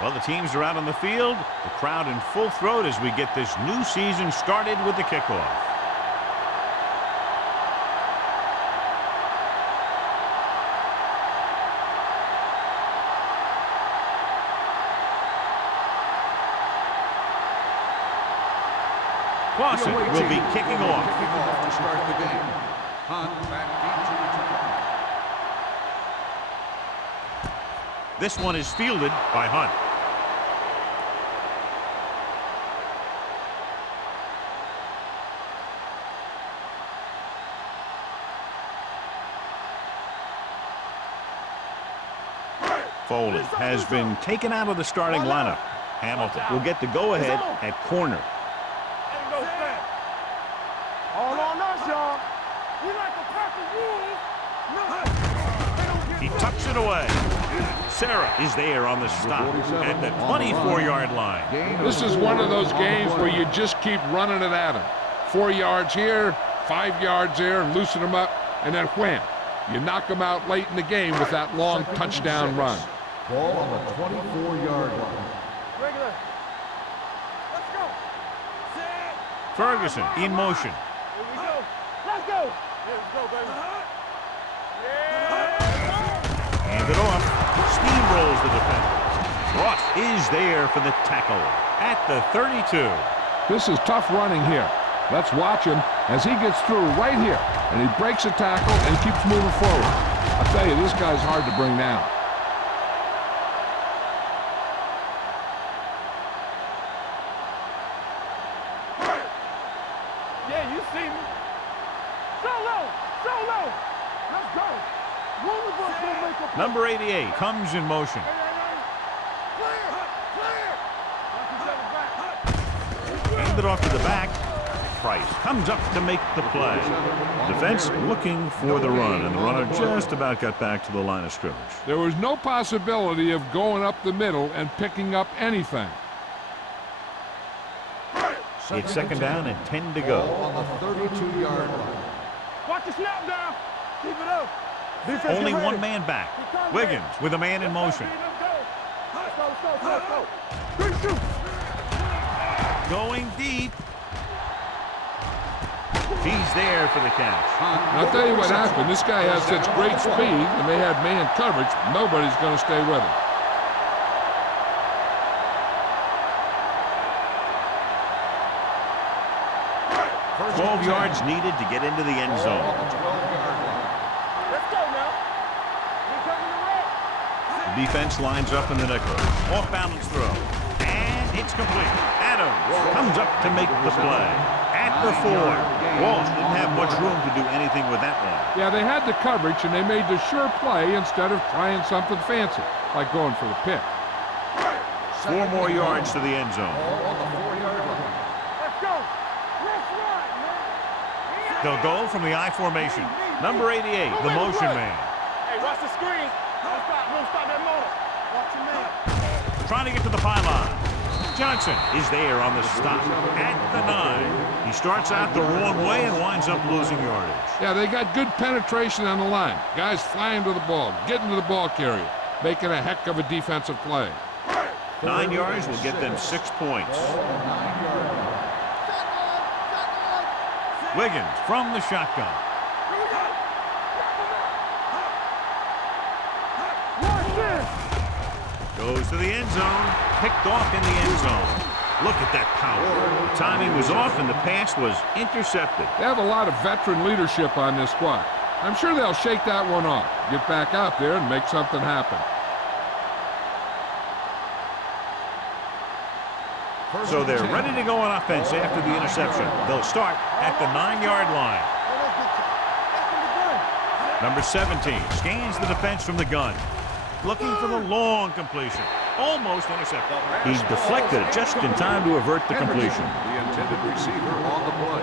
Well, the teams are out on the field, the crowd in full throat as we get this new season started with the kickoff. Clausen will be kicking off. To start the game. Hunt back deep to return. This one is fielded by Hunt. Foley has been taken out of the starting lineup. Hamilton will get the go-ahead at corner. All on us, y'all. We like the perfect rules. He tucks it away. Sarah is there on the stop at the 24-yard line. This is one of those games where you just keep running it at them. 4 yards here, 5 yards there, loosen them up, and then wham. You knock them out late in the game with that long touchdown run. Ball on the 24-yard line. Regular. Let's go. Set. Ferguson in motion. Here we go. Let's go. Here we go, baby. Hand it off. Steamrolls the defender. Ross is there for the tackle at the 32. This is tough running here. Let's watch him as he gets through right here, and he breaks a tackle and keeps moving forward. I tell you, this guy's hard to bring down. Yeah, you see me. Solo. Solo. Let's go. One of us will make a play. Number 88 comes in motion. Clear. Clear. Hand it off to the back. Price comes up to make the play. Defense looking for the run, and the runner just about got back to the line of scrimmage. There was no possibility of going up the middle and picking up anything. It's second down and 10 to go. On the 32-yard line. Watch the snap down. Keep it up. Defense, Only get ready. one man back. Wiggins with a man in motion. Let's go. Let's go. Let's go. Going deep. He's there for the catch. I'll tell you what happened. This guy has such great speed, and they had man coverage. Nobody's going to stay with him. First 12 yards needed to get into the end zone. On the 12-yard line. Let's go now. We're coming to red. The defense lines up in the nickel. Off balance throw. And it's complete. Adams comes up to make the play. At the 4. Walsh didn't have much room to do anything with that one. Yeah, they had the coverage, and they made the sure play instead of trying something fancy, like going for the pick. 4 more yards to the end zone. Ball on the 4-yard line. Let's go. Let's run, man. They'll go from the I formation. Number 88, the motion man. Hey, watch the screen. Don't stop that motor. Watch your man. Trying to get to the pylon. Johnson is there on the stop at the 9. He starts out the wrong way and winds up losing yardage. Yeah, they got good penetration on the line. Guys flying to the ball, getting to the ball carrier, making a heck of a defensive play. 9 yards will get them 6 points. Ball on the 9-yard line. Wiggins from the shotgun. Watch this. Goes to the end zone. Picked off in the end zone. Look at that power. The timing was off and the pass was intercepted. They have a lot of veteran leadership on this squad. I'm sure they'll shake that one off, get back out there and make something happen. So they're ready to go on offense after the interception. They'll start at the 9-yard line. Number 17 scans the defense from the gun. Looking for the long completion. Almost intercepted. He's deflected it just in time to avert the completion. The intended receiver on the play.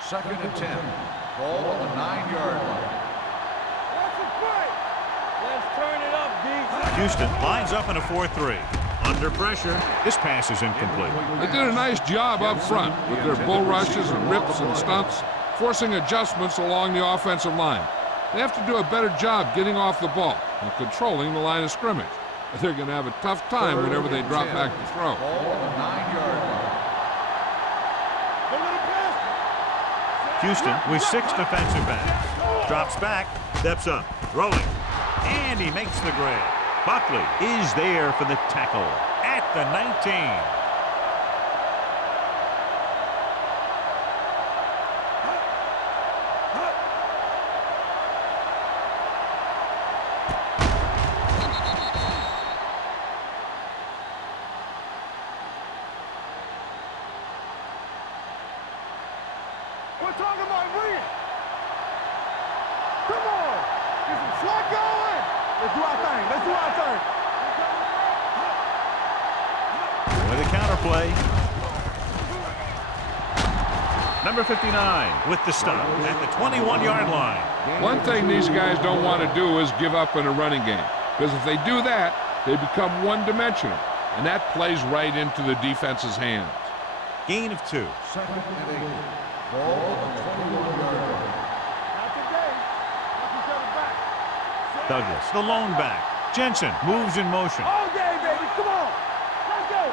Second and 10. Ball on the 9-yard line. Let's turn it up, D. Houston lines up in a 4-3. Under pressure, this pass is incomplete. They did a nice job up front with their bull rushes and rips and stunts. forcing adjustments along the offensive line. They have to do a better job getting off the ball and controlling the line of scrimmage. They're going to have a tough time whenever they drop back to throw. Ball on the 9-yard line. Houston with 6 defensive backs. Drops back, steps up, rolling, and he makes the grab. Buckley is there for the tackle at the 19. We're talking about win. Come on. Get some slack going. Let's do our thing. Let's do our thing. With a counterplay. Number 59 with the stop at the 21-yard line. One thing these guys don't want to do is give up in a running game, because if they do that, they become one-dimensional, and that plays right into the defense's hands. Gain of 2. 2nd and 8. Ball on the 21-yard line. Not today. Let's each other back. Douglas, the lone back. Jensen moves in motion. All day, baby. Come on. Let's go.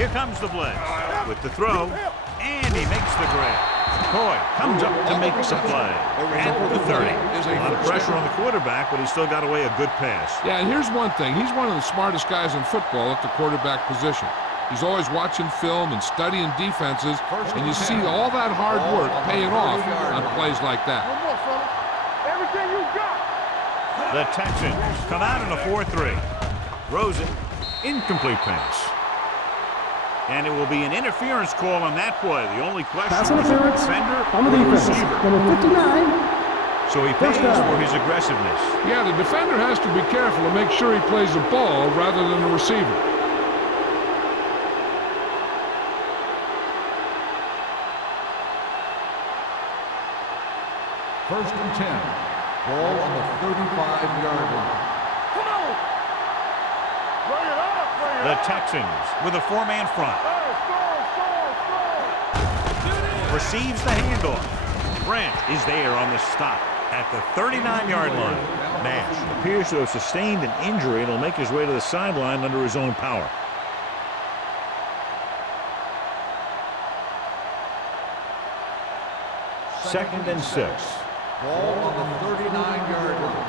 Here comes the blitz with the throw, and he makes the grab. Coy comes up to make the play at the 30. A lot of pressure on the quarterback, but he still got away a good pass. Yeah, and here's one thing. He's one of the smartest guys in football at the quarterback position. He's always watching film and studying defenses, and you see all that hard work paying off on plays like that. One more, fella. Everything you got. The Texans come out in a 4-3. Rosen, incomplete pass. And it will be an interference call on that play. The only question Pass is the interference defender on the or the defense. receiver. Number 59. So he pays First down. for his aggressiveness. Yeah, the defender has to be careful to make sure he plays the ball rather than the receiver. First and 10. Ball on the 35-yard line. Come on. Bring it up. Bring it The up. Texans with a 4-man front. Score. Receives the handoff. Branch is there on the stop at the 39-yard line. Nash appears to have sustained an injury and will make his way to the sideline under his own power. Second and 6. Ball on the 39-yard line.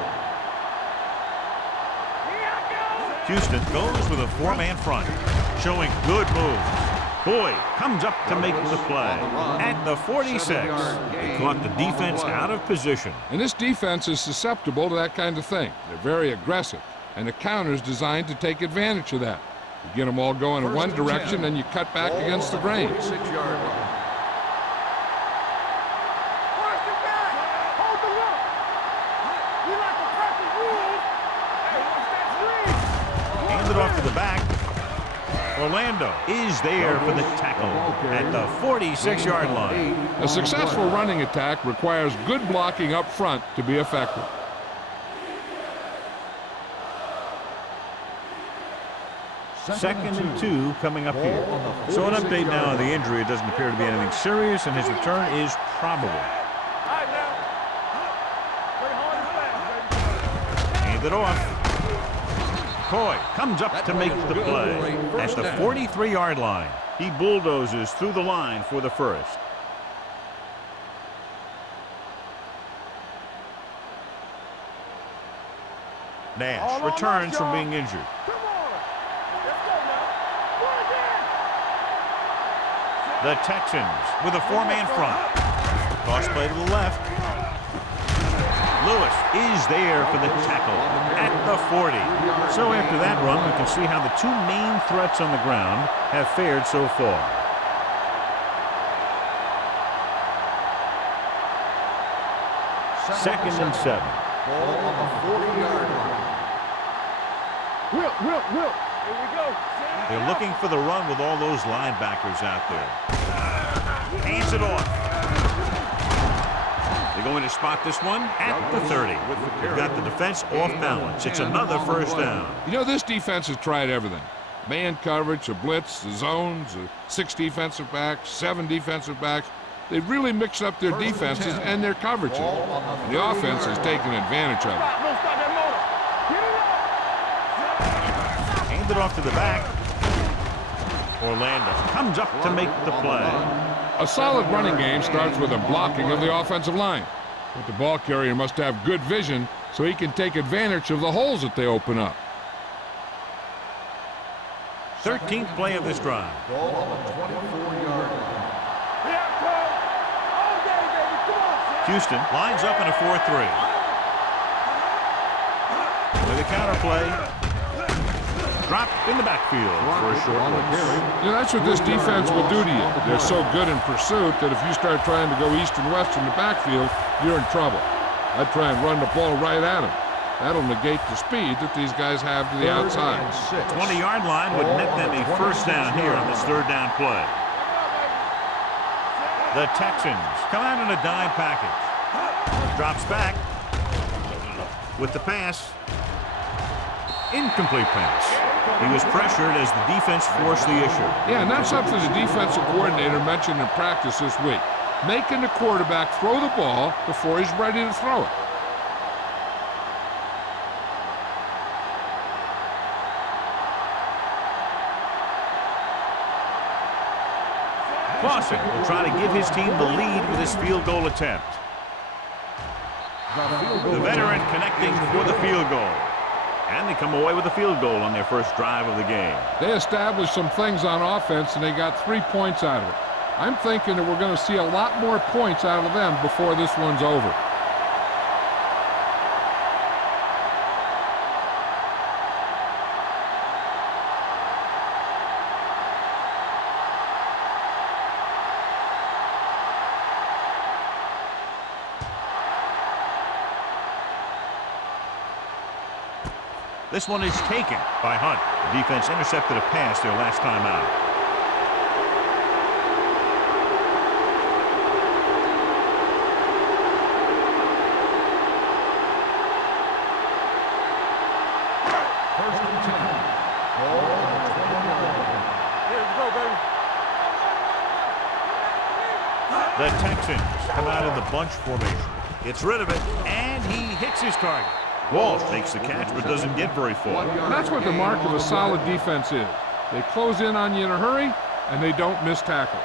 Houston goes with a 4-man front, showing good moves. Boyd comes up to make the play at the 46. They caught the defense out of position. And this defense is susceptible to that kind of thing. They're very aggressive, and the counter's designed to take advantage of that. You get them all going in one direction, and you cut back against the grain. 46-yard line. Watch the back. Hold the look. We like to practice rules. Hey, watch that screen. Hand it off to the back. Orlando is there for the tackle at the 46-yard line. A successful running attack requires good blocking up front to be effective. Second and 2 coming up here. So an update now on the injury. It doesn't appear to be anything serious, and his return is probable. All right, now. Play hard and fast, baby. Hand it off. Coy comes up to make the play at the 43-yard line. He bulldozes through the line for the first. Nash returns from being injured. Come on. Let's go now. Go again. The Texans with a 4-man front. Toss play to the left. Lewis is there for the tackle at the 40. So after that run, we can see how the two main threats on the ground have fared so far. Second and 7. Ball on the 40-yard line. Whip. Here we go. They're looking for the run with all those linebackers out there. Hands it off. They're going to spot this one at the 30. They've got the defense off balance. It's another first down. You know, this defense has tried everything. Man coverage, a blitz, the zones, 6 defensive backs, 7 defensive backs. They've really mixed up their defenses and their coverages. And the offense has taken advantage of it. Hand it off to the back. Orlando comes up to make the play. A solid running game starts with a blocking of the offensive line. But the ball carrier must have good vision so he can take advantage of the holes that they open up. 13th play of this drive. Ball on the 24-yard line. Houston lines up in a 4-3. With a counter play. Dropped in the backfield for a short loss. You know, that's what this defense will do to you. They're so good in pursuit that if you start trying to go east and west in the backfield, you're in trouble. I'd try and run the ball right at them. That'll negate the speed that these guys have to the outside. 20-yard line would net them a first down here on this third down play. The Texans come out in a dime package. Drops back with the pass. Incomplete pass. He was pressured as the defense forced the issue. Yeah, and that's something the defensive coordinator mentioned in practice this week. Making the quarterback throw the ball before he's ready to throw it. Clausen will try to give his team the lead with his field goal attempt. The veteran connecting for the field goal. And they come away with a field goal on their first drive of the game. They established some things on offense, and they got 3 points out of it. I'm thinking that we're going to see a lot more points out of them before this one's over. This one is taken by Hunt. The defense intercepted a pass their last time out. First and 10. Ball on the 20-yard line. Here we go, baby. The Texans come out in the bunch formation. Gets rid of it, and he hits his target. Walsh makes the catch but doesn't get very far. And that's what the mark of a solid defense is. They close in on you in a hurry, and they don't miss tackle.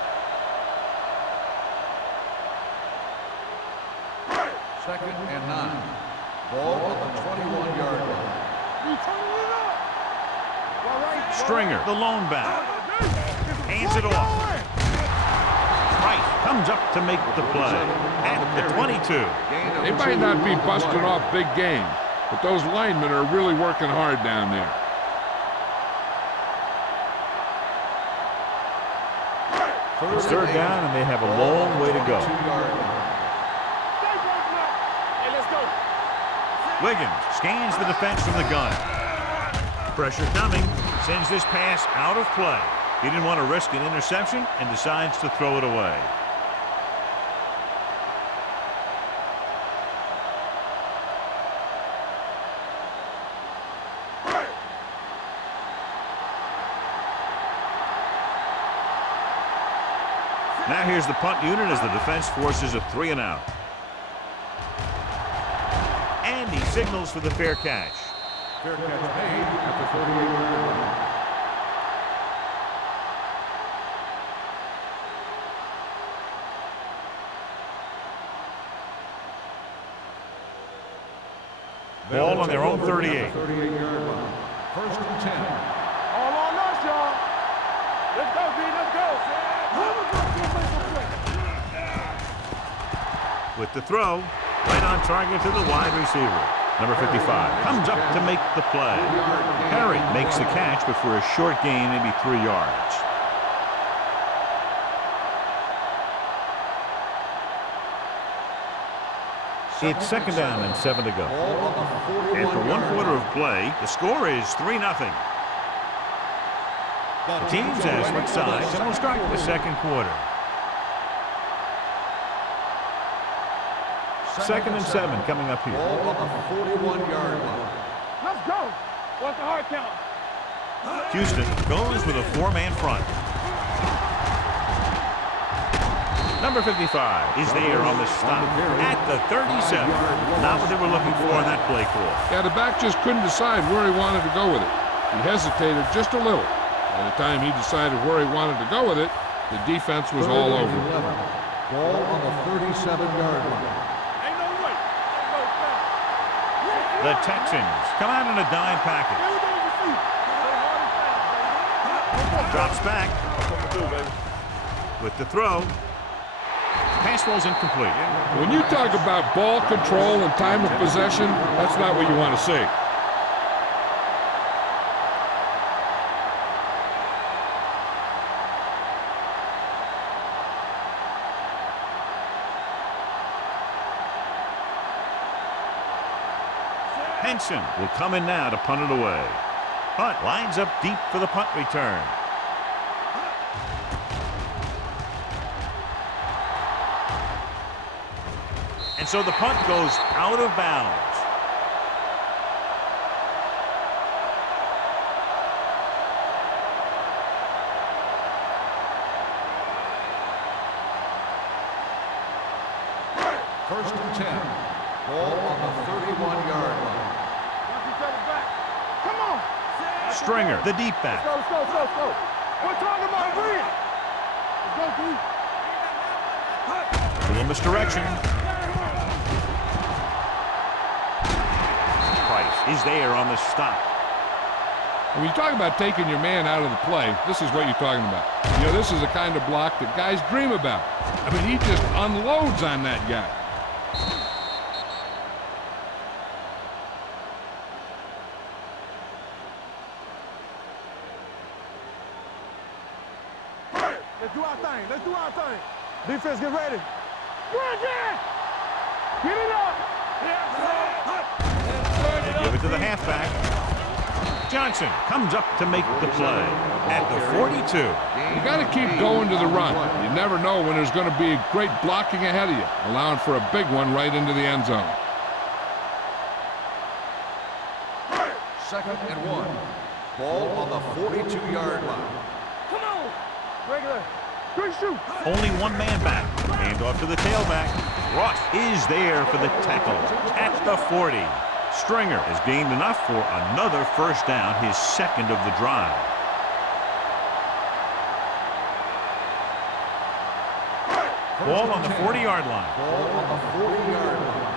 Second and 9. Ball on the 21-yard line. Stringer, the lone back. Hands it off. Price comes up to make the play at the 22. They might not be busting off big games, but those linemen are really working hard down there. It's third down, and they have a long way to go. Hey, let's go. Wiggins scans the defense from the gun. Pressure coming. Sends this pass out of play. He didn't want to risk an interception and decides to throw it away. Now here's the punt unit as the defense forces a 3-and-out. And he signals for the fair catch. Fair catch made at the 38-yard line. Ball on their own 38. 38-yard line. First and 10. All on us, y'all. Let's go, B. Let's go. With the throw, right on target to the wide receiver. Number 55 comes up to make the play. Perry makes the catch, but for a short gain, maybe 3 yards. It's second down and 7 to go. After 1 quarter of play, the score is 3-0. The teams have switched sides, and we'll start the second quarter. Second and 7 coming up here. Ball on the 41-yard line. Let's go. What's the hard count? Houston goes with a 4-man front. Number 55 is there on the stop at the 37. Not what they were looking for in that play call. Yeah, the back just couldn't decide where he wanted to go with it. He hesitated just a little. By the time he decided where he wanted to go with it, the defense was all over it. Ball on the 37-yard line. Ain't no way. Ain't no foul. The Texans come out in a dime package. Here we go with the feet. Drops back with the throw. Pass rolls incomplete. When you talk about ball control and time of possession, that's not what you want to see. Henson will come in now to punt it away. Punt lines up deep for the punt return. And so the punt goes out of bounds. First and 10. Ball on the 31-yard line. Watch each other back. Come on. Stringer, the deep back. Let's go. We're talking about Green. Let's go, A little misdirection. Price is there on the stop. When you talk about taking your man out of the play, this is what you're talking about. You know, this is the kind of block that guys dream about. I mean, he just unloads on that guy. Let's do our thing. Defense, get ready. Good, get it up. They give it to the halfback. Johnson comes up to make the play at the 42. You got to keep going to the run. You never know when there's going to be great blocking ahead of you, allowing for a big one right into the end zone. Second and 1. Ball on the 42-yard line. Come on. Regular. Good shoot. Only one man back. Hand off to the tailback. Ross is there for the tackle at the 40. Stringer has gained enough for another first down, his second of the drive. Ball on the 40-yard line. Ball on the 40-yard line.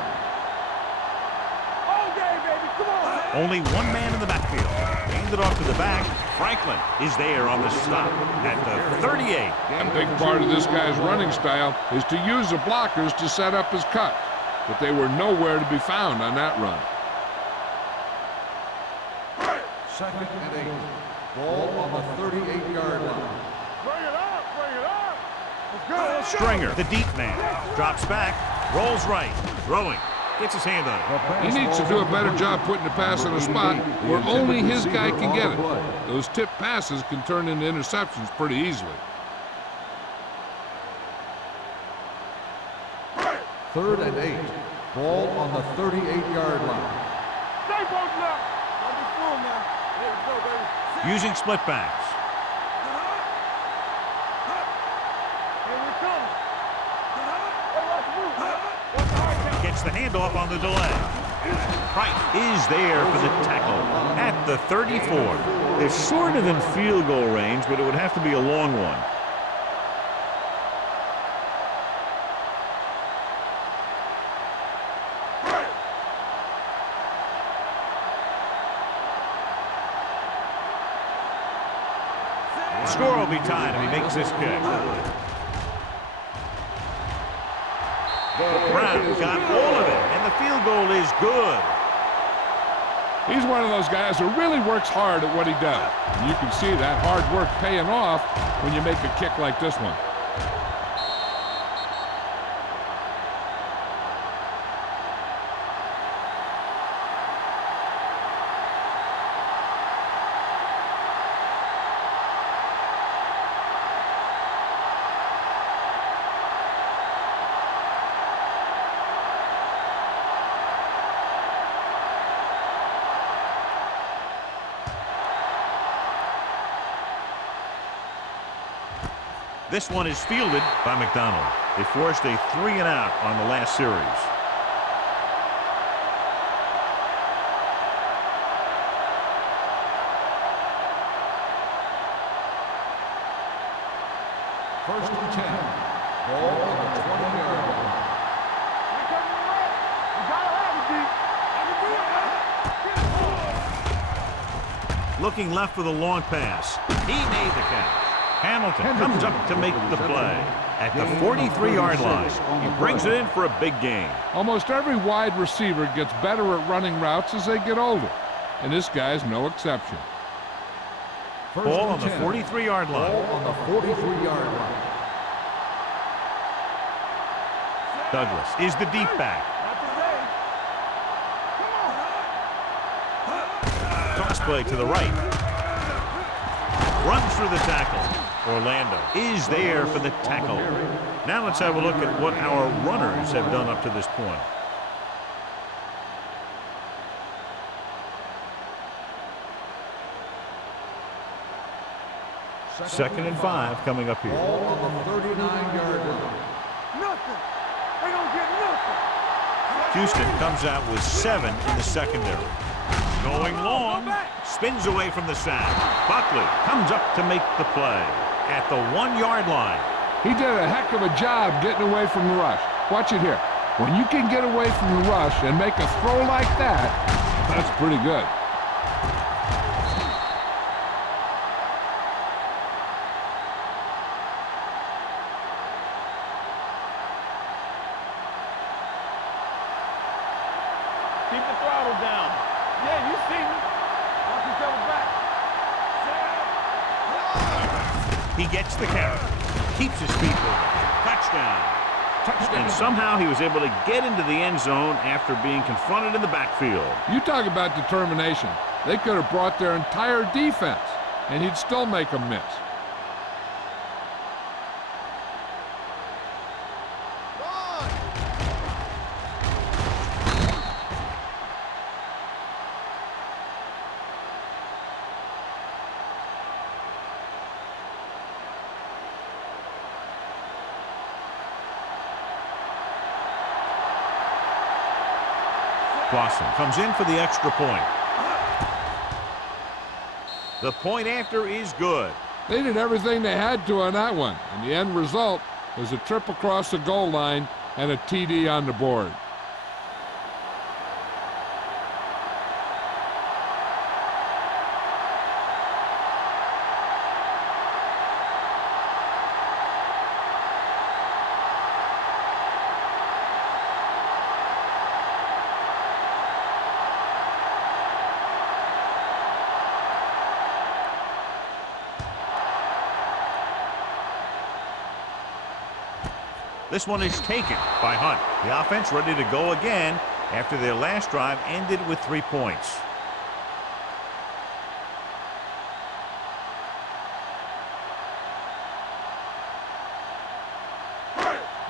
All game, baby. Come on. Only one man in the backfield. Hand it off to the back. Franklin is there on the stop at the 38. A big part of this guy's running style is to use the blockers to set up his cut, but they were nowhere to be found on that run. Second and 8. Ball on the 38-yard line. Bring it up. Let's go. Stringer, the deep man, drops back, rolls right, throwing, gets his hand on it. He needs to do a better job putting the pass in a spot where only his guy can get it. Those tip passes can turn into interceptions pretty easily. Third and 8. Ball on the 38-yard line. Stay posted up. Don't be fooled now. Here we go, baby. Using split backs. Here we come. Hey, watch the move. Gets the handoff on the delay. Price is there for the tackle at the 34. They're sort of in field goal range, but it would have to be a long one. The score will be tied if he makes this kick. Brown got all of it, and the field goal is good. He's one of those guys who really works hard at what he does. And you can see that hard work paying off when you make a kick like this one. This one is fielded by McDonald. They forced a 3-and-out on the last series. First and 10. Ball on the 20-yard line. Looking left for the long pass. He made the catch. Hamilton comes up to make the play. At the 43-yard line, he brings it in for a big gain. Almost every wide receiver gets better at running routes as they get older, and this guy's no exception. Ball on the 43-yard line. Ball on the 43-yard line. Douglas is the deep back. Toss play to the right. Runs through the tackle. Orlando is there for the tackle. Now let's have a look at what our runners have done up to this point. Second and 5 coming up here. Ball on the 39-yard line. Nothing. They don't get nothing. Houston comes out with 7 in the secondary. Going long, spins away from the sack. Buckley comes up to make the play at the 1-yard line. He did a heck of a job getting away from the rush. Watch it here. When you can get away from the rush and make a throw like that, that's pretty good. Keep the throttle down. Yeah, you see me. Watch each other back. He gets the carry. Keeps his feet moving. Touchdown. And somehow he was able to get into the end zone after being confronted in the backfield. You talk about determination. They could have brought their entire defense, and he'd still make them miss. Clausen comes in for the extra point. The point after is good. They did everything they had to on that one, and the end result was a trip across the goal line and a TD on the board. This one is taken by Hunt. The offense ready to go again after their last drive ended with 3 points.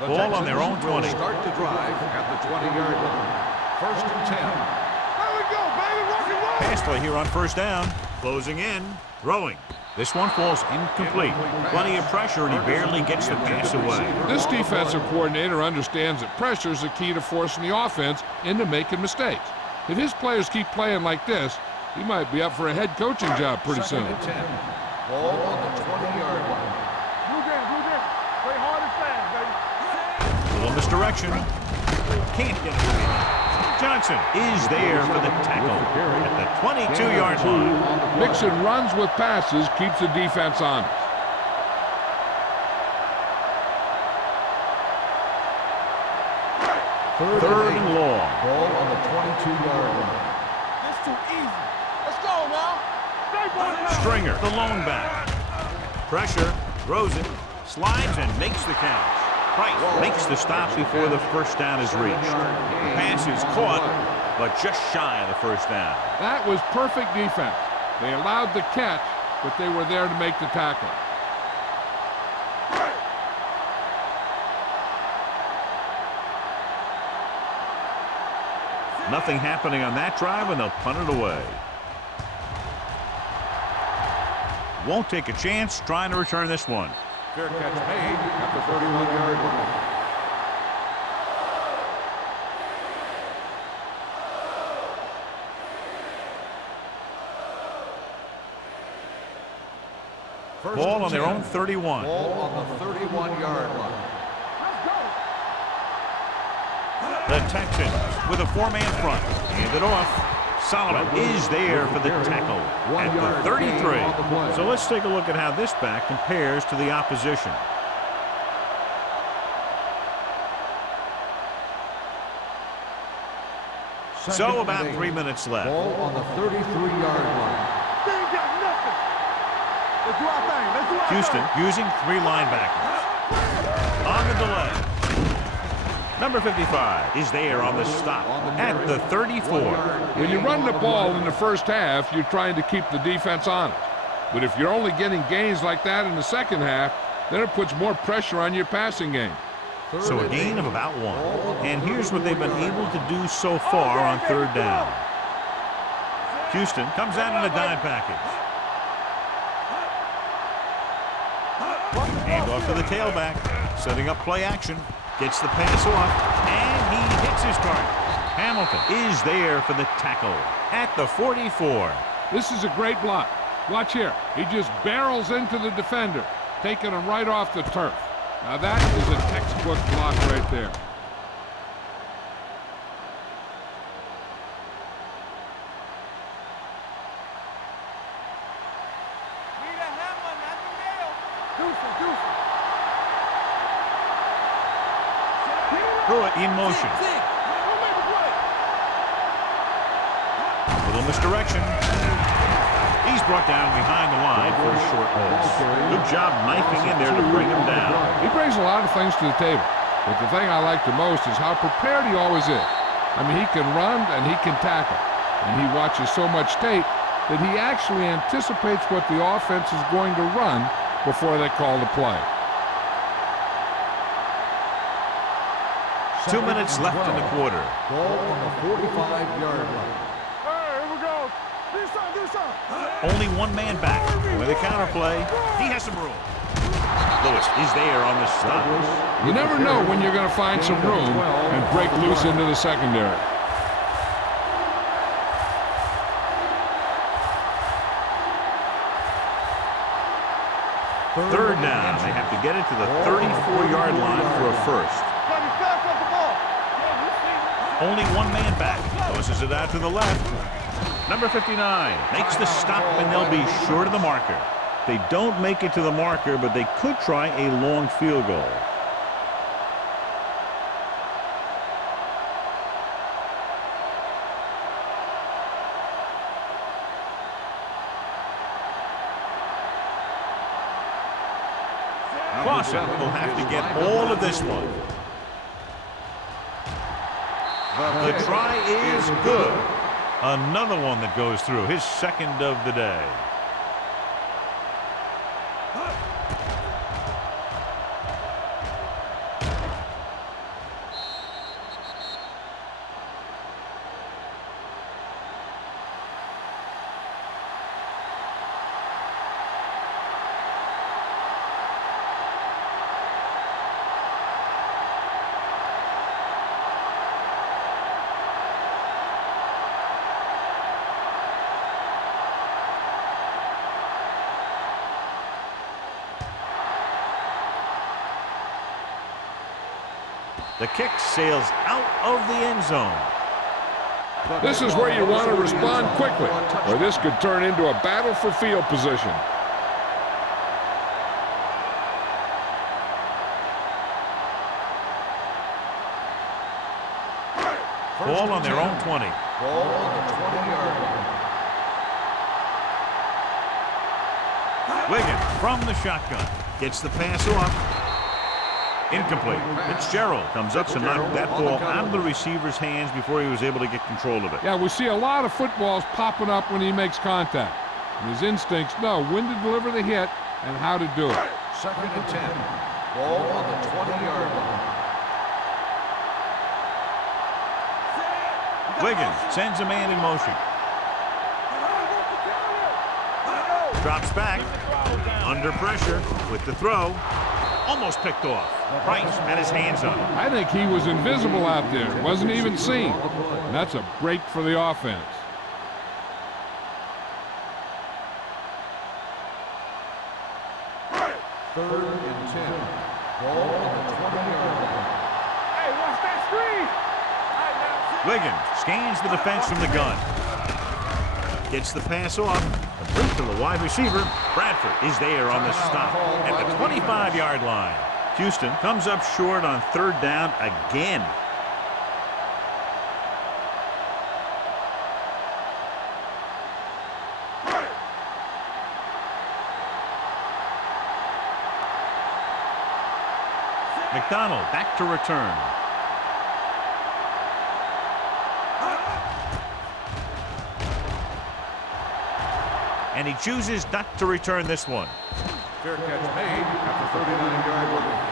Ball on their own 20. Start the drive at the 20-yard line. First and 10. There we go, baby. Rock and roll. Pass play here on first down. Closing in. Throwing. This one falls incomplete. Plenty of pressure, and he barely gets the pass away. This defensive coordinator understands that pressure is the key to forcing the offense into making mistakes. If his players keep playing like this, he might be up for a head coaching job pretty soon. Second and 10. Ball on the 20-yard line. Blue game, blue game. Play hard and fast, baby. Little misdirection. Can't get it. Johnson is there for the tackle at the 22-yard line. Mixing runs with passes keeps the defense honest. Third and long. Ball on the 22-yard line. It's too easy. Let's go now. Stay on it. Stringer, the lone back. Pressure, throws it, slides, and makes the catch. Price makes the stop before the first down is reached. The pass is caught, but just shy of the first down. That was perfect defense. They allowed the catch, but they were there to make the tackle. Nothing happening on that drive, and they'll punt it away. Won't take a chance trying to return this one. Fair catch made at the 31-yard line. Ball on their own 31. Ball on the 31-yard line. The Texans with a four-man front. Hand it off. Solomon is there for the tackle at the 33. So let's take a look at how this back compares to the opposition. So about 3 minutes left. Ball on the 33-yard line. They ain't got nothing. Let's do our thing. Let's do our Houston thing. using three linebackers. On the delay. Number 55 is there on the stop at the 34. When you run the ball in the first half, you're trying to keep the defense honest. But if you're only getting gains like that in the second half, then it puts more pressure on your passing game. So a gain of about one. And here's what they've been able to do so far on third down. Houston comes out in a dime package. Hand off to the tailback. Setting up play action. Gets the pass off. And he hits his target. Hamilton is there for the tackle at the 44. This is a great block. Watch here. He just barrels into the defender, taking him right off the turf. Now that is a textbook block right there. Pruitt in motion. Little misdirection. He's brought down behind the line for a short miss. Good job knifing in there to bring him down. He brings a lot of things to the table, but the thing I like the most is how prepared he always is. I mean, he can run and he can tackle, and he watches so much tape that he actually anticipates what the offense is going to run before they call the play. 2 minutes left in the quarter. Ball on the 45-yard line. Hey, here we go. Do something. Only one man back. With a counterplay, he has some room. Lewis is there on the stop. You never know when you're going to find some room and break loose into the secondary. Third down. They have to get it to the 34-yard line for a first. Only one man back. Tosses it out to the left. Number 59 makes the stop, and they'll be short of the marker. They don't make it to the marker, but they could try a long field goal. Clausen will have to get all of this one. The try is good. Another one that goes through, his second of the day. The kick sails out of the end zone. This is where you want to respond quickly, or this could turn into a battle for field position. Ball on their own 20. Ball on the 20-yard line. Wiggins from the shotgun. Gets the pass off. Incomplete. Fitzgerald comes up to knock that ball out of the receiver's hands before he was able to get control of it. Yeah, we see a lot of footballs popping up when he makes contact. And his instincts know when to deliver the hit and how to do it. 2nd and 10. Ball on the 20-yard line. Wiggins sends a man in motion. Drops back. Under pressure with the throw. Almost picked off. Price had his hands up. I think he was invisible out there. Wasn't even seen. And that's a break for the offense. 3rd and 10. Ball on the 20-yard line. Hey, watch that screen. Wiggins scans the defense from the gun. Gets the pass off. Complete to the wide receiver. Bradford is there on the stop at the 25-yard line. Houston comes up short on 3rd down again. McDonald back to return. And he chooses not to return this one. Fair catch made at the 39-yard line.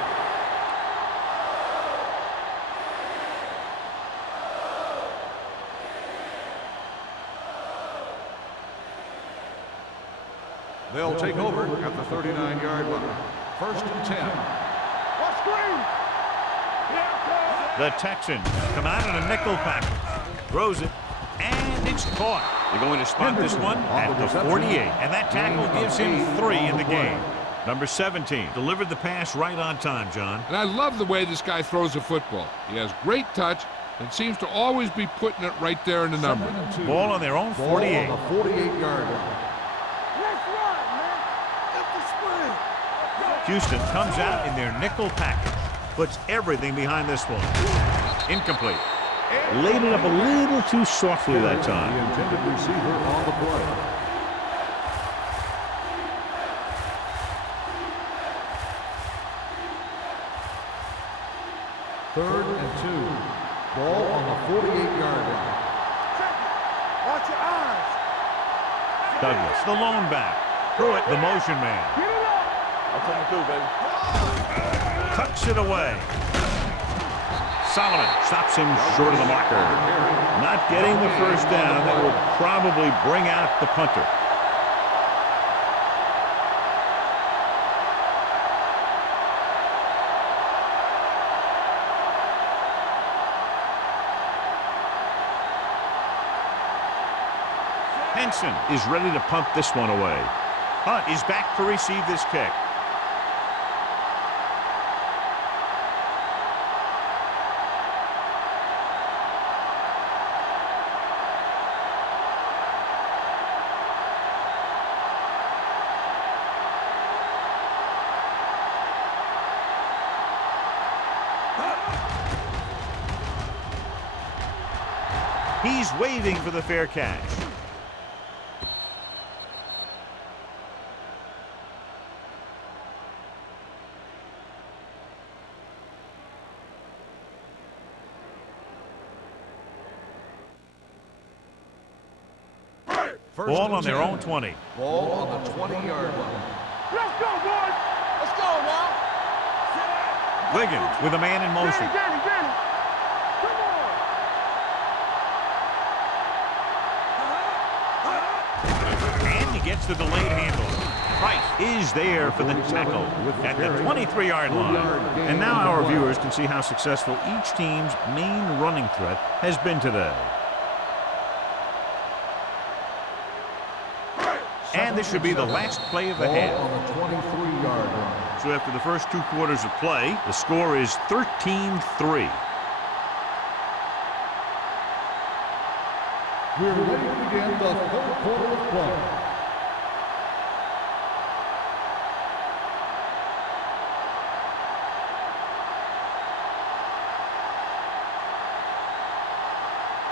They'll take over at the 39-yard line. 1st and 10. What screen? The Texans come out in a nickel package. Throws it, and it's caught. They're going to spot this one at the 48, and that tackle gives him 3 in the game. Number 17 delivered the pass right on time, John. And I love the way this guy throws a football. He has great touch and seems to always be putting it right there in the number. Ball on their own 48. Ball on the 48-yard line. Let's run, man. Get the sprint. Houston comes out in their nickel package. Puts everything behind this one. Incomplete. Laid it up a little too softly that time. The intended receiver on the play. Third and 2. Ball on the 48-yard line. Watch your eyes. Douglas, the lone back. Through it, the motion man. Get it up. I'm coming through, baby. Tucks it away. Solomon stops him short of the marker. Not getting the first down. That will probably bring out the punter. Henson is ready to punt this one away. Hunt is back to receive this kick. He's waiting for the fair catch. Ball on their own 20. Ball on the 20-yard line. Let's go, boys. Let's go now. Wiggins with a man in motion. Danny. Come on. And he gets the delayed handle. Price is there for the tackle at the 23-yard line. And now our viewers can see how successful each team's main running threat has been today. And this should be the last play of the half. On the 23-yard line. So after the first 2 quarters of play, the score is 13-3. We're ready to begin the 3rd quarter of play.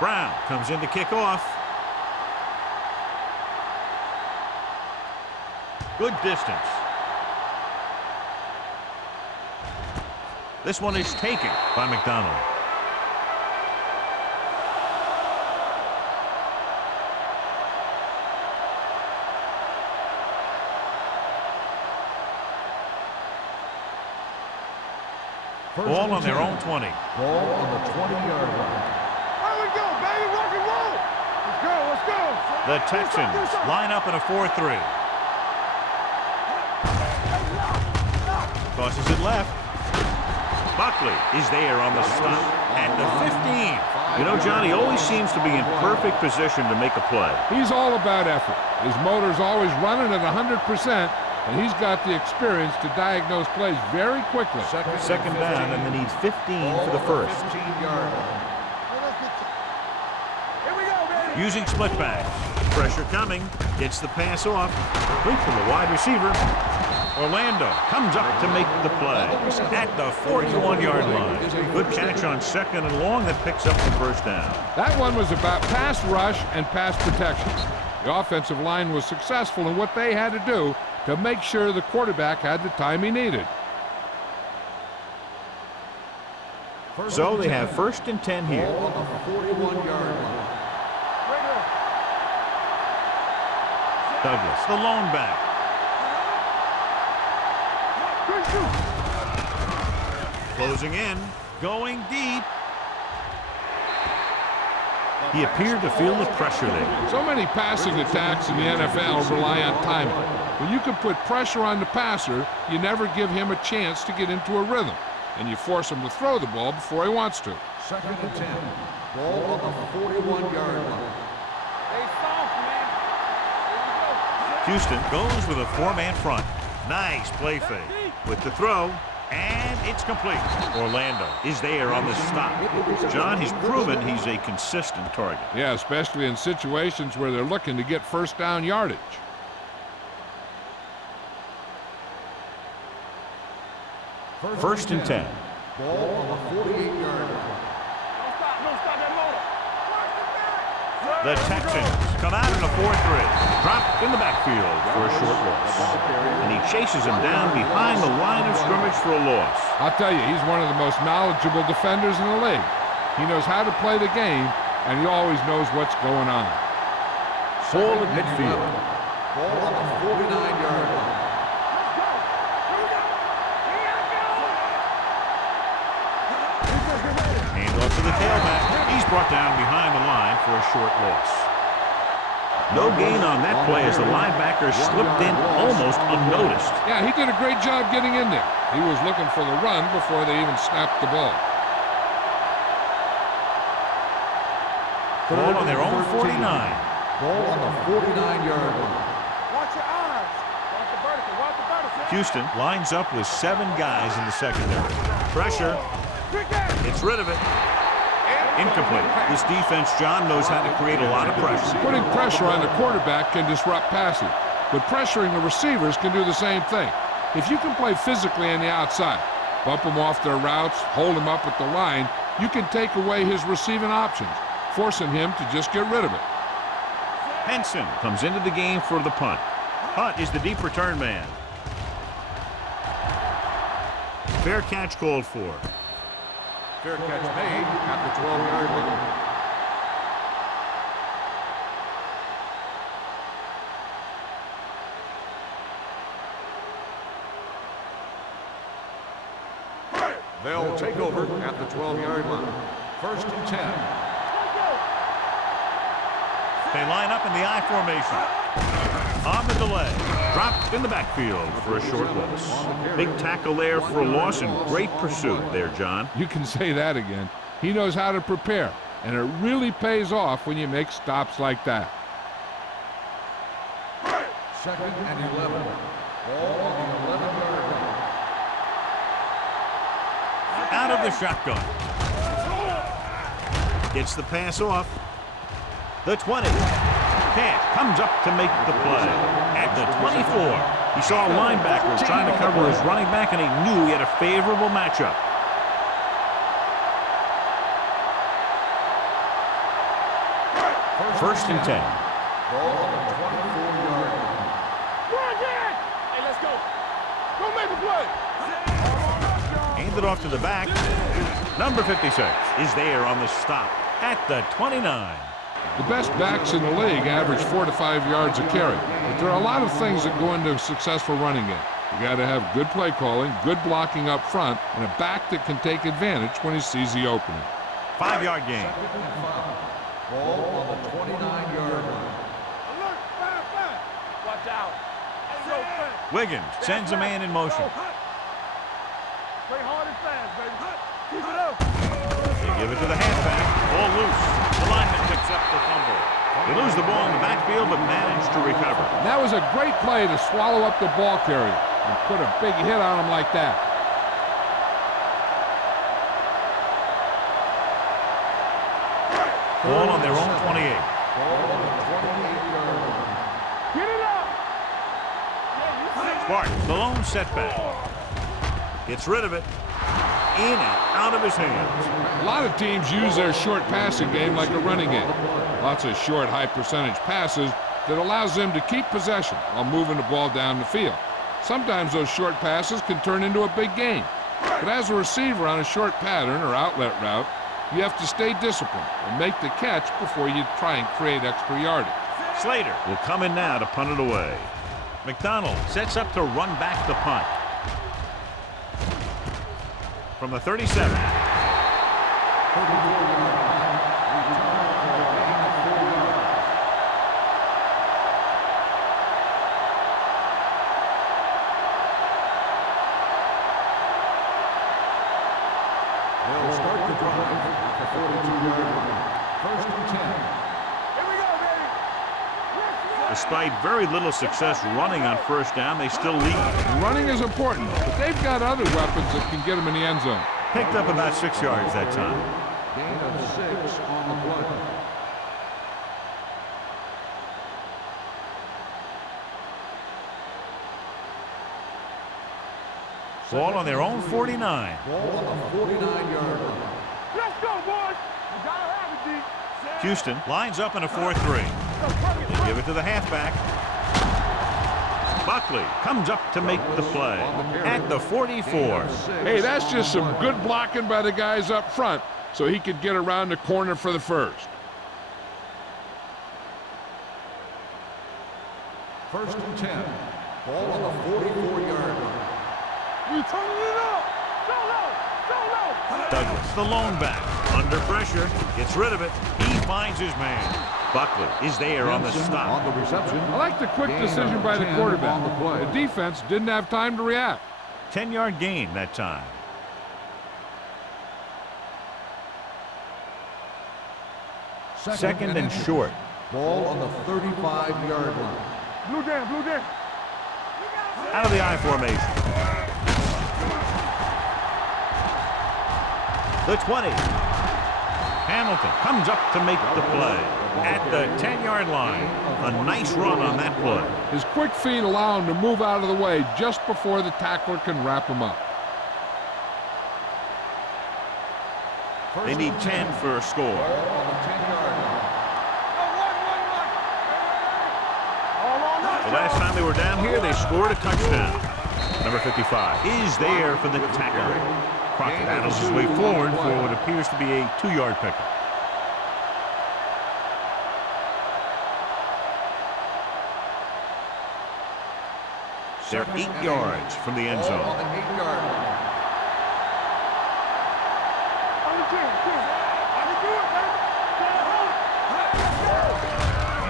Brown comes in to kick off. Good distance. This one is taken by McDonald. Ball on their own 20. Ball on the 20-yard line. There we go, baby. Rock and roll. Let's go. The Texans line up in a 4-3. Tosses it left. Buckley is there on the stop at the 15. You know, Johnny always seems to be in perfect position to make a play. He's all about effort. His motor's always running at 100%, and he's got the experience to diagnose plays very quickly. Second down, and they need 15 for the first. 15-yard line. Here we go, baby. Using split back. Pressure coming. Gets the pass off. Complete from the wide receiver. Orlando comes up to make the play at the 41-yard line. Good catch on second and long that picks up the first down. That one was about pass rush and pass protection. The offensive line was successful in what they had to do to make sure the quarterback had the time he needed. So they have 1st and 10 here. Ball on the 41-yard line. Douglas, the lone back. Closing in, going deep. He appeared to feel the pressure there. So many passing attacks in the NFL rely on timing. When you can put pressure on the passer, you never give him a chance to get into a rhythm, and you force him to throw the ball before he wants to. 2nd and 10. Ball on the 41-yard line. Hey, soft, man. Here we go. Houston goes with a 4-man front. Nice play fake with the throw, and it's complete. Orlando is there on the stop. John, he's proven he's a consistent target. Yeah, especially in situations where they're looking to get first down yardage. First and 10. Ball on the 48-yard line. Don't stop that motor. The Texans come out in a 4-3. Dropped in the backfield for a short loss. And he chases him down behind the line of scrimmage for a loss. I'll tell you, he's one of the most knowledgeable defenders in the league. He knows how to play the game, and he always knows what's going on. Ball at midfield. Ball on the 49-yard line. Hand off to the tailback. He's brought down behind the line for a short loss. No gain on that play as the linebacker slipped in almost unnoticed. Yeah, he did a great job getting in there. He was looking for the run before they even snapped the ball. Ball on their own 49. Ball on the 49-yard line. Watch your eyes. Watch the vertical. Watch the vertical. Houston lines up with 7 guys in the secondary. Pressure. Quick game. Gets rid of it. Incomplete. This defense, John, knows how to create a lot of pressure. Putting pressure on the quarterback can disrupt passing, but pressuring the receivers can do the same thing. If you can play physically on the outside, bump them off their routes, hold them up at the line, you can take away his receiving options, forcing him to just get rid of it. Henson comes into the game for the punt. Hunt is the deep return man. Fair catch called for. Fair catch made at the 12-yard line. They'll take over at the 12-yard line. 1st and 10. They line up in the I formation. On the delay. Dropped in the backfield for a short loss. Big tackle there for a loss and great pursuit there, John. You can say that again. He knows how to prepare, and it really pays off when you make stops like that. 2nd and 11. Ball on the 11-yard line. Out of the shotgun. Gets the pass off. The 20. Cash comes up to make the play. At the 24. He saw linebackers trying to cover his running back, and he knew he had a favorable matchup. First and 10. Ball on the 24-yard line. Run again. Hey, let's go. Go make a play. Handed off to the back. Number 56 is there on the stop at the 29. The best backs in the league average 4 to 5 yards a carry, but there are a lot of things that go into a successful running game. You got to have good play calling, good blocking up front, and a back that can take advantage when he sees the opening. 5-yard gain. 2nd and 5. Ball on the 29-yard line. Alert. Fire. Watch out. Hey, go fast. Wiggins sends a man in motion. Play hard and fast, baby. Keep it up. They give it to the halfback. Ball loose. The lineman picks up the fumble. They lose the ball in the backfield, but manage to recover. And that was a great play to swallow up the ball carrier and put a big hit on him like that. Ball on their own 28. Get it up. Spark, the lone setback. Gets rid of it. In and out of his hands. A lot of teams use their short passing game like a running game. Lots of short, high-percentage passes that allows them to keep possession while moving the ball down the field. Sometimes those short passes can turn into a big game. But as a receiver on a short pattern or outlet route, you have to stay disciplined and make the catch before you try and create extra yardage. Slater will come in now to punt it away. McDonald sets up to run back the punt. From the 37. They'll start the drive at the 42-yard line. First and 10. Here we go, baby. Despite very little success running on first down, they still lead. Running is important, but they've got other weapons that can get them in the end zone. Picked up about 6 yards that time. Gain of 6 on the play. Ball on their own 49. Ball on the 49-yard line. Let's go, boys. You gotta have it, D. Houston lines up in a 4-3. They give it to the halfback. Buckley comes up to make the play at the 44. Hey, that's just some good blocking by the guys up front so he could get around the corner for the first. First and 10. Ball on the 44-yard line. You turning it up. Solo. Douglas, the lone back, under pressure, gets rid of it. He finds his man. Buckley is there on the stop. On the reception. I like the quick decision by the quarterback. The defense didn't have time to react. 10-yard gain that time. Second and short. Ball on the 35-yard line. Blue down, blue down. Out of the I formation. The 20. Hamilton comes up to make the play at the 10-yard line. A nice run on that play. His quick feet allow him to move out of the way just before the tackler can wrap him up. They need 10 for a score. On the 10-yard line. The last time they were down here, they scored a touchdown. Number 55 is there for the tackle. Crockett battles his way forward for what appears to be a 2-yard pickup. They're 8 yards from the end Ball zone. on the 8-yard line.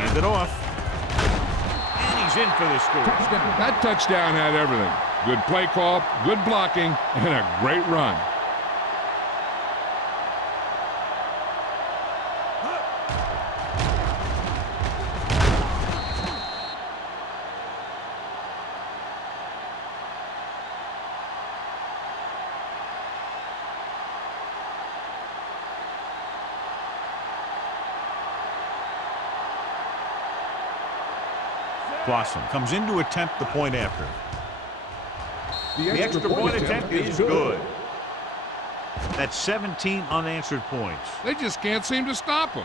Hand it off. And he's in for the score. That touchdown had everything. Good play call, good blocking, and a great run. Blossom comes in to attempt the point after. The extra point attempt is good. That's 17 unanswered points. They just can't seem to stop him.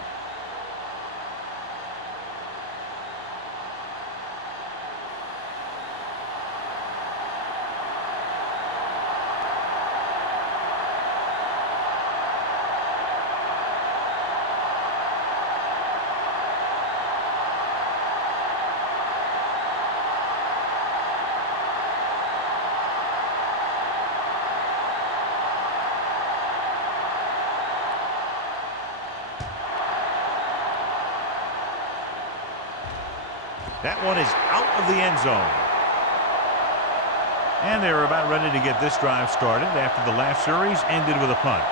That one is out of the end zone. And they're about ready to get this drive started after the last series ended with a punt.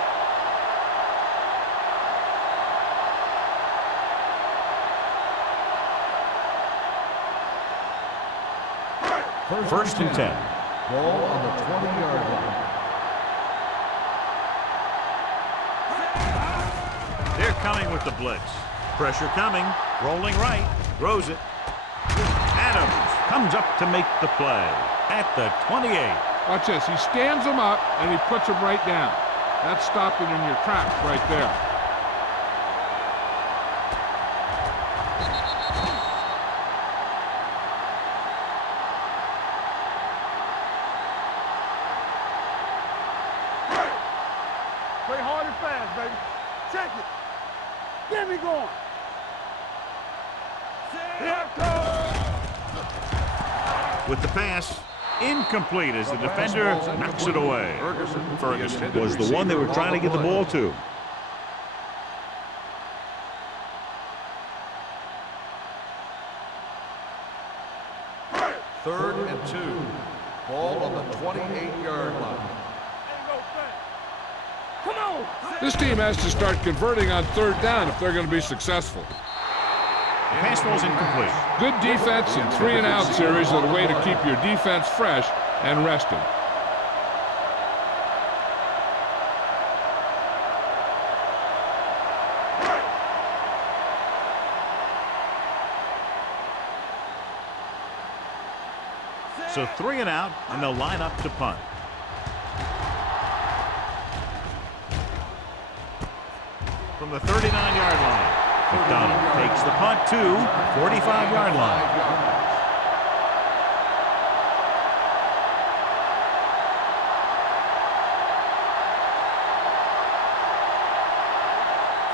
First and 10. Ball on the 20-yard line. They're coming with the blitz. Pressure coming. Rolling right. Throws it. Adams comes up to make the play at the 28. Watch this. He stands him up, and he puts him right down. That's stopping in your tracks right there. Play hard and fast, baby. Check it. Get me going. Here it comes. With the pass, incomplete as the defender knocks it away. Ferguson was the one they were trying to get the ball to. Third and 2. Ball on the 28-yard line. Come on. This team has to start converting on third down if they're going to be successful. Pass ball's incomplete. Good defense and 3-and-out series are the way to keep your defense fresh and rested. So 3 and out, and they'll line up to punt. From the 39-yard line, McDonald takes the punt to 45-yard line.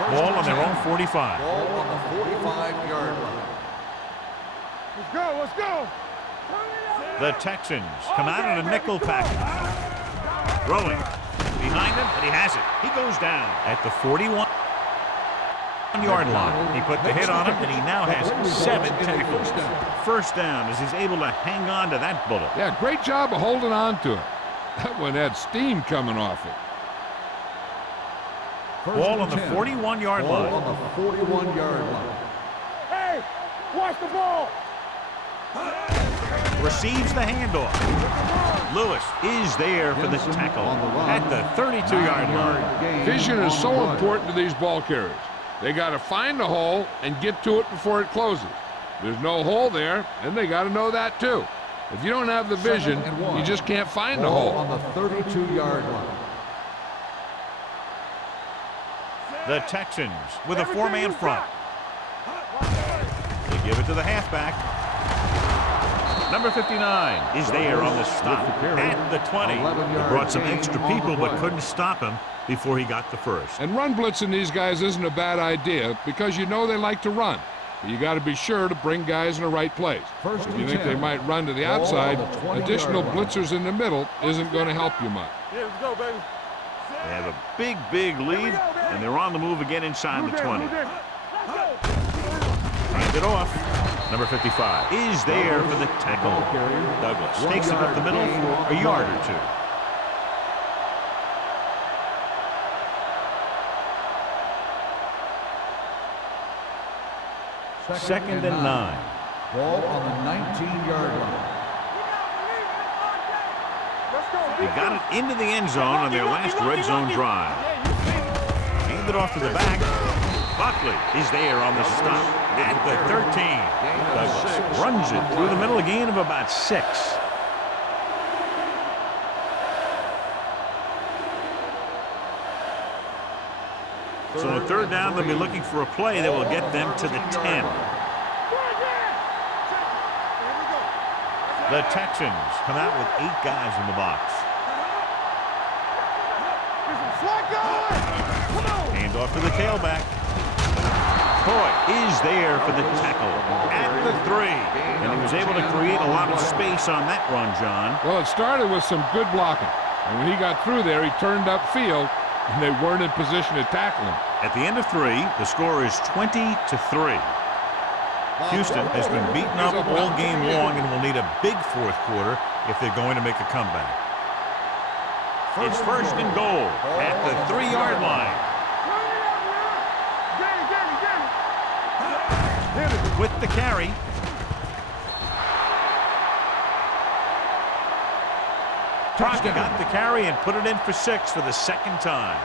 Ball on their own 45. Ball on the 45-yard line. Let's go. Let's go. The Texans come out in a nickel package. Throwing. Behind him, and he has it. He goes down at the 41-yard line. He put the hit on him, and he now has 7 tackles. First down as he's able to hang on to that bullet. Yeah, great job of holding on to it. That one had steam coming off it. Ball on the 41-yard line. Ball on the 41-yard line. Hey, watch the ball. Receives the handoff. Lewis is there for the tackle at the 32-yard line. Vision is so important to these ball carriers. They got to find the hole and get to it before it closes. There's no hole there, and they got to know that too. If you don't have the vision, you just can't find the hole. On the 32-yard line. The Texans with a 4-man front. They give it to the halfback. Number 59 is there on the stop at the 20. They brought some extra people but couldn't stop him before he got the first. And run blitzing these guys isn't a bad idea because you know they like to run. But you got to be sure to bring guys in the right place. If you think they might run to the outside, additional blitzers in the middle isn't going to help you much. Yeah, let's go, baby. They have a big, big lead, and they're on the move again inside the 20. Hand it off. Number 55 is there for the tackle. Douglas takes it up the middle for a yard or 2. Second and 9. Ball on the 19-yard line. They got it into the end zone on their last red zone drive. Hand it off to the back. Buckley is there on the stop at the 13. Douglas runs it through the middle, a gain of about 6. So on third down, they'll be looking for a play that will get them to the 10. The Texans come out with 8 guys in the box. Hand off to the tailback. Boy is there for the tackle at the 3. And he was able to create a lot of space on that run, John. Well, it started with some good blocking. And when he got through there, he turned upfield, and they weren't in position to tackle him. At the end of 3, the score is 20-3. Houston has been beaten up all game long and will need a big fourth quarter if they're going to make a comeback. It's first and goal at the 3-yard line. With the carry. Crockett got the carry and put it in for 6 for the second time.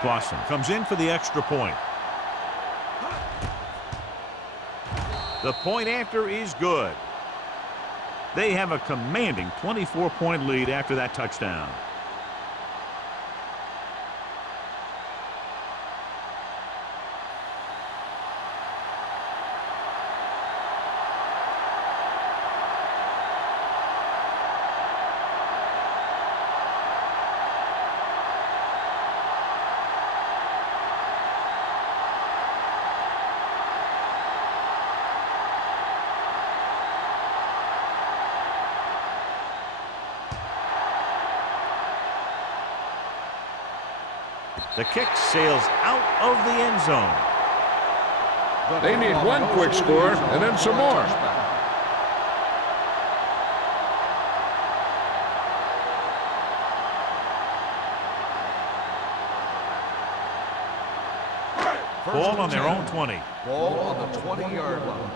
Clausen comes in for the extra point. The point after is good. They have a commanding 24-point lead after that touchdown. The kick sails out of the end zone. They need one quick score and then some more. Ball on their own 20. Ball on the 20-yard line.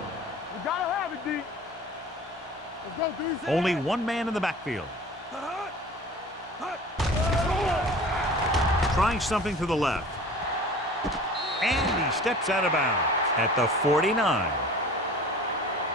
We gotta have it, D. Let's go, D. Only one man in the backfield. Trying something to the left. And he steps out of bounds at the 49.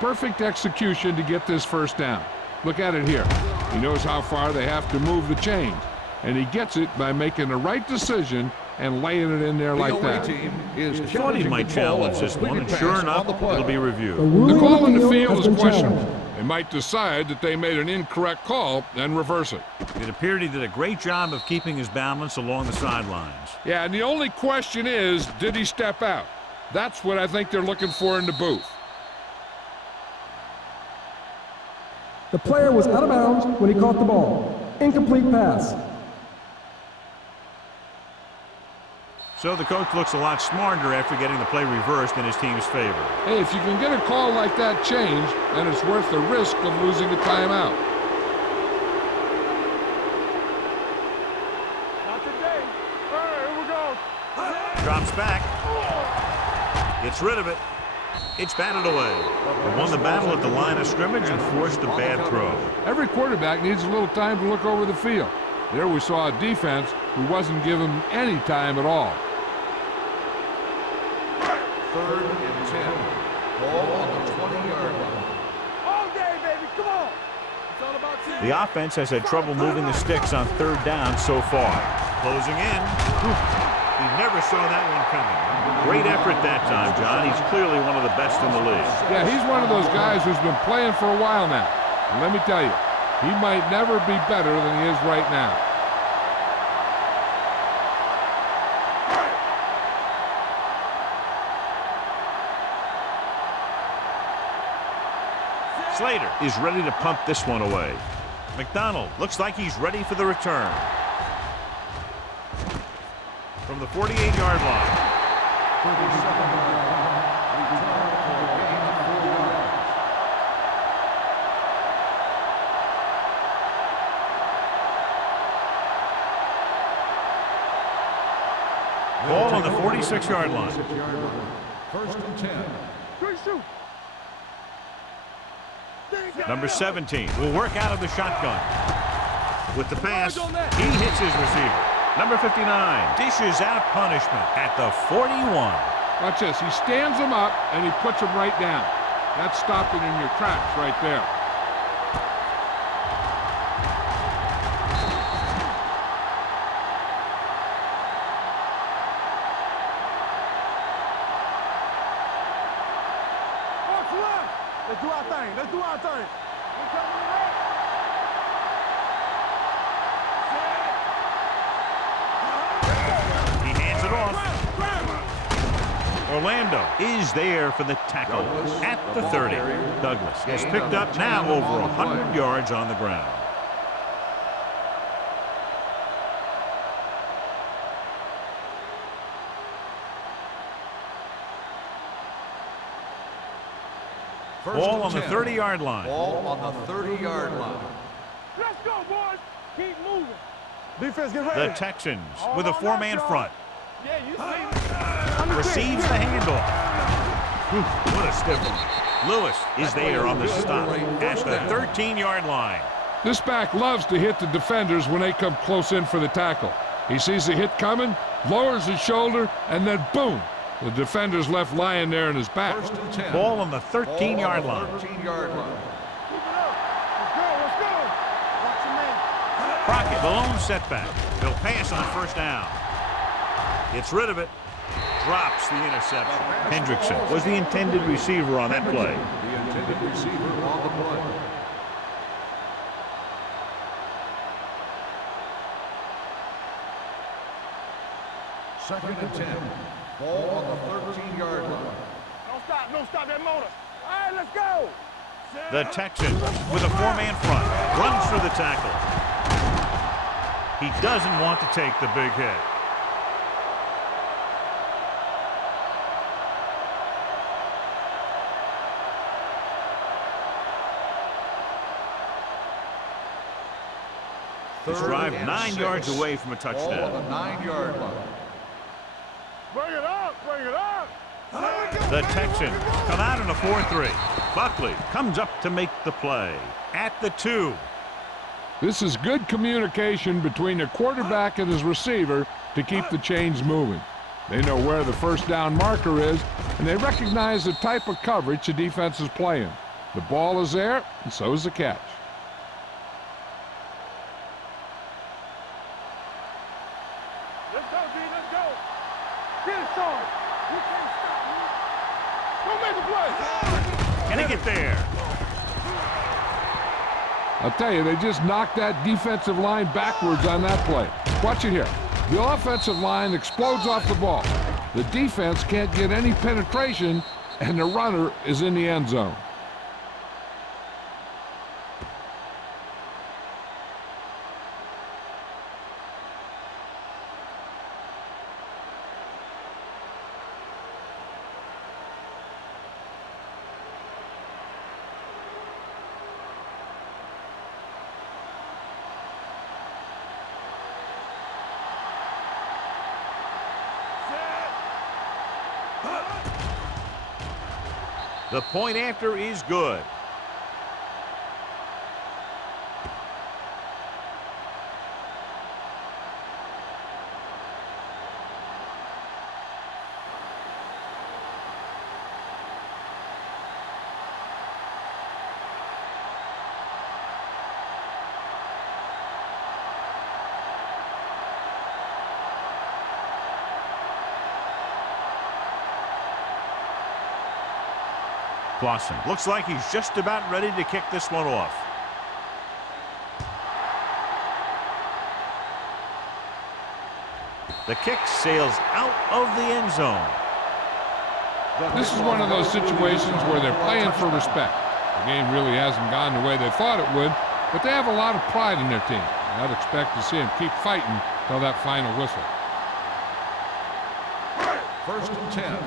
Perfect execution to get this first down. Look at it here. He knows how far they have to move the chains, and he gets it by making the right decision and laying it in there like that. Thought he might challenge this one, and sure enough, it'll be reviewed. The call in the field is questionable. They might decide that they made an incorrect call and reverse it. It appeared he did a great job of keeping his balance along the sidelines. Yeah, and the only question is, did he step out? That's what I think they're looking for in the booth. The player was out of bounds when he caught the ball. Incomplete pass. So the coach looks a lot smarter after getting the play reversed in his team's favor. Hey, if you can get a call like that changed, then it's worth the risk of losing a timeout. Not today. All right, here we go. Drops back. Gets rid of it. It's batted away. They won the battle at the line of scrimmage and forced a bad throw. Every quarterback needs a little time to look over the field. There we saw a defense who wasn't given any time at all. 3rd and 10. Ball on the 20-yard line. All day, baby. Come on. It's all about team. The offense has had trouble moving the sticks on 3rd down so far. Closing in. He never saw that one coming. Great effort that time, John. He's clearly one of the best in the league. Yeah, he's one of those guys who's been playing for a while now. And let me tell you, he might never be better than he is right now. Slater is ready to punt this one away. McDonald looks like he's ready for the return. From the 48-yard line. Ball on the 46-yard line. 1st and 10. Good shoot. Number 17 will work out of the shotgun. With the pass, he hits his receiver. Number 59 dishes out punishment at the 41. Watch this. He stands him up, and he puts him right down. That's stopping in your tracks right there. What's left? Let's do our thing. Let's do our thing. We're coming to right. He hands it off. Orlando is there for the tackle at the 30. Douglas has picked up now over 100 yards on the ground. Ball on the 30-yard line. Ball on the 30-yard line. Let's go, boys. Keep moving. Defense, get ready. The Texans with a four-man front. Yeah, you see. Receives the handoff. What a stiff one. Lewis is there on the stop at the 13-yard line. This back loves to hit the defenders when they come close in for the tackle. He sees the hit coming, lowers his shoulder, and then boom, the defender's left lying there in his back. First and 10. Ball on the 13-yard line. 13-yard line. Keep it up. Let's go. Watch your man. Crockett, the lone setback. He'll pass on first down. Gets rid of it. Drops the interception. Hendrickson was the intended receiver on that play. The intended receiver on the play. Second and 10. Ball on the 13-yard line. Don't stop that motor. All right, let's go. The Texans with a four-man front. Runs through the tackle. He doesn't want to take the big hit. This drive 9 yards away from a touchdown. Ball on the 9-yard line. Bring it up. Bring it up. The Texans come out in a 4-3. Buckley comes up to make the play at the 2. This is good communication between the quarterback and his receiver to keep the chains moving. They know where the first down marker is, and they recognize the type of coverage the defense is playing. The ball is there, and so is the catch. Let's go, D. Let's go. Get it, Sean. You can't stop me. Go make a play. Can he get there? I'll tell you, they just knocked that defensive line backwards on that play. Watch it here. The offensive line explodes off the ball. The defense can't get any penetration, and the runner is in the end zone. The point after is good. Clausen looks like he's just about ready to kick this one off. The kick sails out of the end zone. This is one of those situations where they're playing for respect. The game really hasn't gone the way they thought it would, but they have a lot of pride in their team. I'd expect to see them keep fighting till that final whistle. First and 10.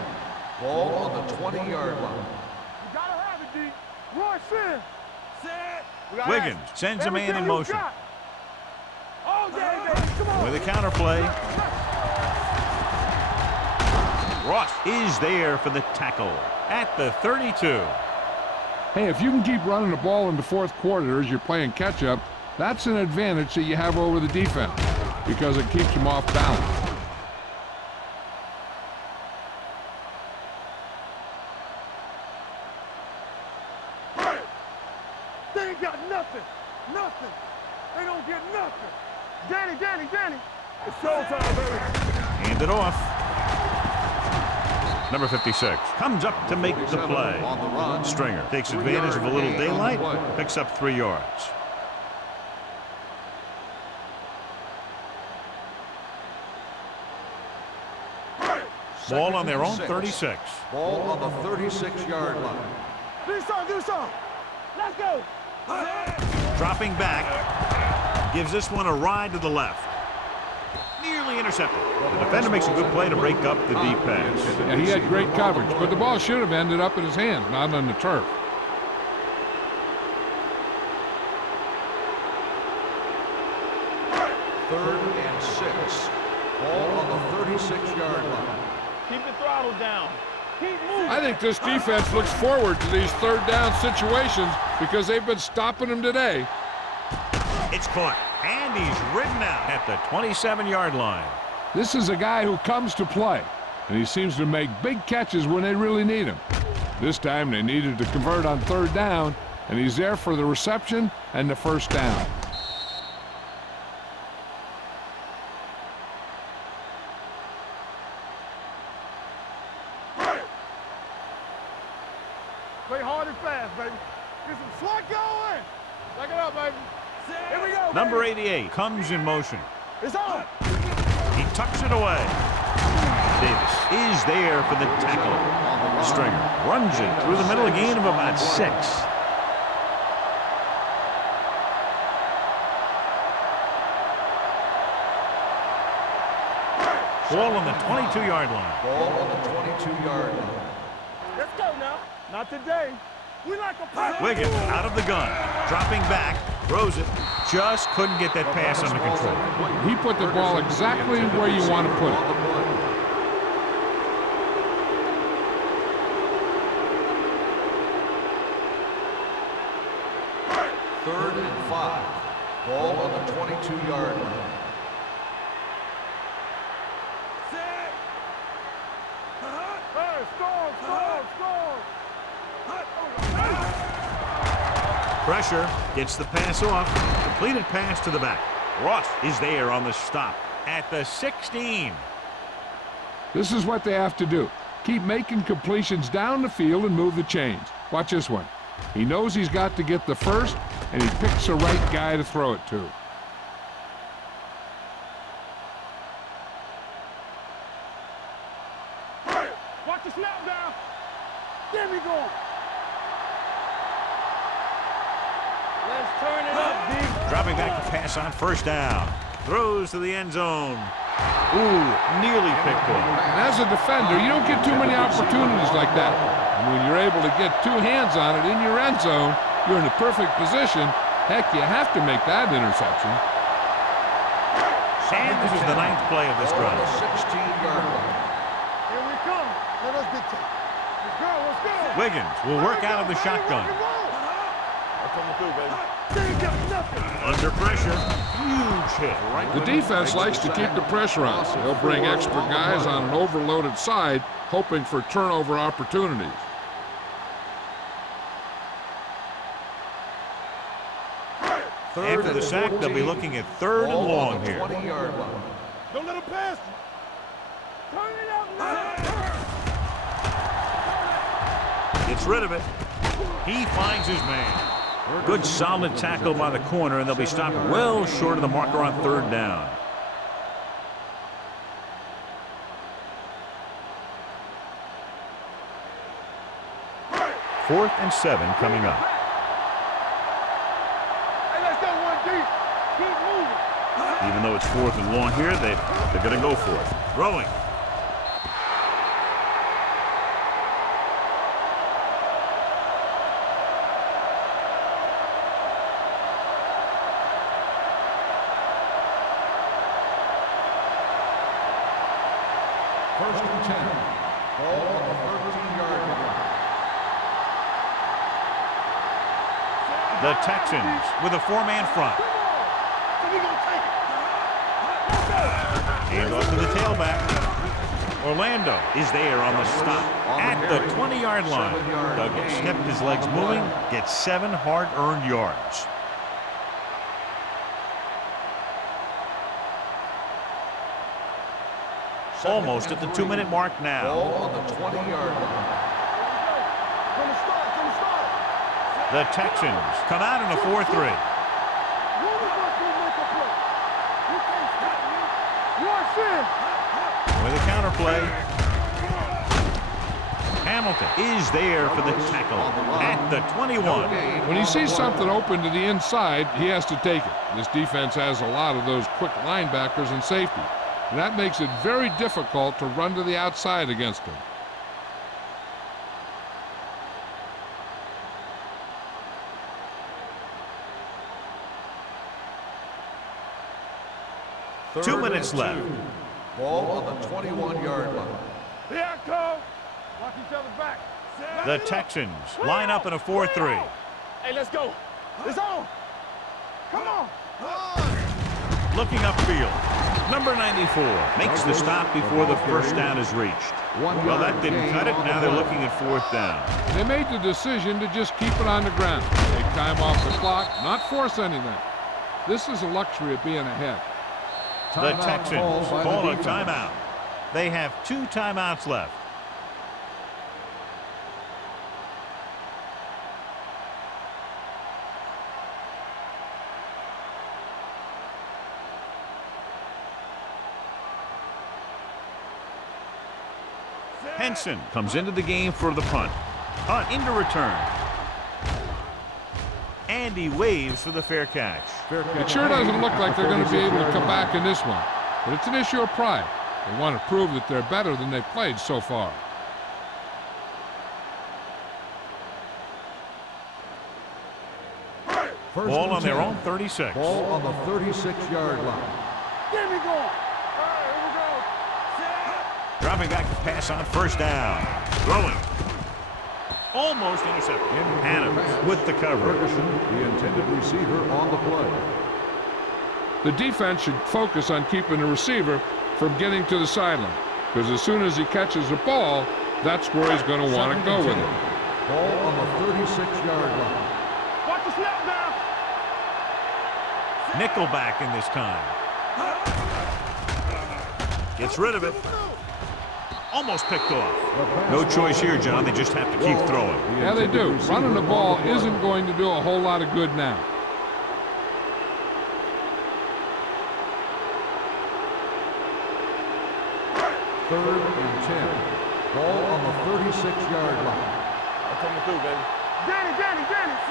Ball on the 20-yard line. You gotta have it, D. Rush in. Set. Wiggins sends a man in motion. Oh, yeah, baby. Come on. With a counter play. Ross is there for the tackle at the 32. Hey, if you can keep running the ball in the fourth quarter as you're playing catch-up, that's an advantage that you have over the defense because it keeps them off balance. They ain't got nothing. Nothing. They don't get nothing. Danny. It's showtime, baby. Hand it off. Number 56 comes up to make the play. On the run. Stringer takes advantage of a little daylight, picks up 3 yards. Ball on their own 36. Ball on the 36-yard line. Do something. Let's go. Dropping back, gives this one a ride to the left. Nearly intercepted. The defender makes a good play to break up the deep pass. Yeah, he had great coverage, but the ball should have ended up in his hands, not on the turf. 3rd and 6. Ball on the 36-yard line. Keep the throttle down. Keep moving. I think this defense looks forward to these third down situations because they've been stopping them today. It's caught, and he's ridden out at the 27-yard line. This is a guy who comes to play, and he seems to make big catches when they really need him. This time they needed to convert on 3rd down, and he's there for the reception and the 1st down. Play hard and fast, baby. Get some slot going. Back it up, baby. Here we go, Number baby. 88 comes in motion. It's on. He tucks it away. Davis is there for the tackle. Stringer runs it through the middle, a gain of about 6. Ball on the 22-yard line. Ball on the 22-yard line. Let's go now. Not today. We like a pass. Wiggins out of the gun, dropping back, throws it. Just couldn't get that pass under control. He put the ball exactly where you want to put it. Third and 5. Ball on the 22-yard line. Hey, score. Pressure gets the pass off. Completed pass to the back. Ross is there on the stop at the 16. This is what they have to do. Keep making completions down the field and move the chains. Watch this one. He knows he's got to get the first, and he picks the right guy to throw it to. Watch the snap down. There we go. Let's turn it up, D. Dropping back to pass on 1st down. Throws to the end zone. Ooh, nearly picked off. And as a defender, you don't get too many opportunities like that. And when you're able to get 2 hands on it in your end zone, you're in the perfect position. Heck, you have to make that interception. And this is the 9th play of this Ball on drive. the 16-yard line. Here we come. Let us dictate. Let's go. Wiggins will work out of the shotgun. I'm coming through, baby. They ain't got nothing. Under pressure, huge hit. The defense likes to keep the pressure on. They'll bring extra guys on an overloaded side, hoping for turnover opportunities. After the sack, they'll be looking at 3rd and long here. 20-yard line. Don't let him pass you. Turn it up now. Gets rid of it. He finds his man. Good solid tackle by the corner, and they'll be stopped well short of the marker on 3rd down. Fourth and 7 coming up. Hey, let's go 1 deep. Keep moving. Even though it's 4th and long here, they're going to go for it. Throwing. First and 10. Ball on the 13-yard line. The Texans with a 4-man front. So we gonna take it. Hand off to the tailback. Orlando is there on the stop at the 20-yard line. Douglas kept his legs moving, gets 7 hard-earned yards. Almost at the 2-minute mark now. Ball on the 20-yard line. From the start. The Texans come out in a 4-3. One of us will make a play. You can't stop me. Rush in. With a counterplay. Hamilton is there for the tackle at the 21. When he sees something open to the inside, he has to take it. This defense has a lot of those quick linebackers and safety. And that makes it very difficult to run to the outside against him. 2 minutes left. Ball on the 21-yard line. Here I come. Watch each other back. The Texans line up in a 4-3. Hey, let's go. It's on. Come on. Looking upfield. Number 94 makes the stop before the first down is reached. Well, that didn't cut it. Now they're looking at 4th down. They made the decision to just keep it on the ground. Take time off the clock, not force anything. This is a luxury of being ahead. The Texans call a timeout. They have 2 timeouts left. Henson comes into the game for the punt. Punt into return. And he waves for the fair catch. It sure doesn't look like they're going to be able to come back in this one. But it's an issue of pride. They want to prove that they're better than they've played so far. Ball on their own 36. Ball on the 36-yard line. Get me going. All right, here we go. Dropping back to pass on 1st down. Throwing. Almost intercepted. Adams with the coverage. Ferguson, the intended receiver on the play. The defense should focus on keeping the receiver from getting to the sideline, because as soon as he catches the ball, that's where he's going to want to go with it. Ball on the 36-yard line. Watch the snap now. Nickelback in this time. Gets rid of it. Almost picked off. No choice here, John. They just have to keep throwing. Yeah, they do. Running the ball isn't going to do a whole lot of good now. Third and 10. Ball on the 36-yard line. I'm coming through, baby. Danny.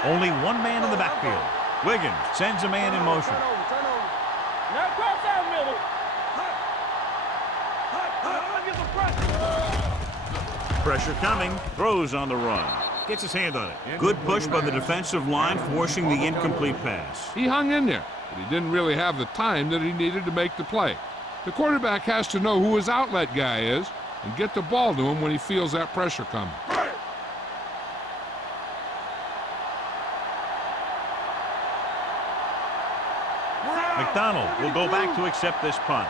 Only one man in the backfield. Wiggins sends a man in motion. Turn over. Now cross that middle. Get the pressure. Pressure coming. Throws on the run. Gets his hand on it. Good push by the defensive line, forcing the incomplete pass. He hung in there, but he didn't really have the time that he needed to make the play. The quarterback has to know who his outlet guy is and get the ball to him when he feels that pressure coming. McDonald will go back to accept this punt.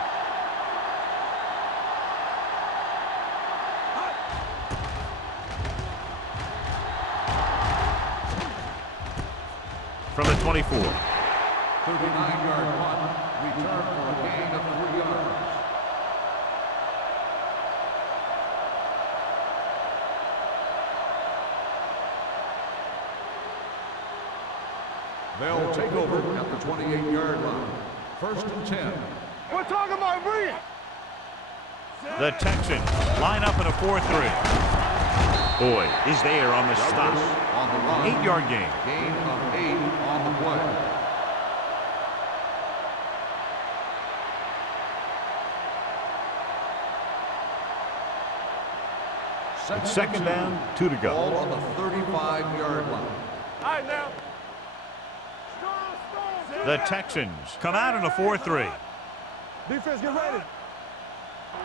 From the 24. 39-yard punt. Return for a gain of 3 yards. They'll take over at the 28-yard line. 1st and 10. We're talking about brilliant. The Texans line up in a 4-3. Boyd is there on the stop. On the run. 8-yard gain. Gain of 8 on the play. It's 2nd down, 2 to go. Ball on the 35-yard line. All right, now. Strong. The Texans come out in a 4-3. Defense, get ready.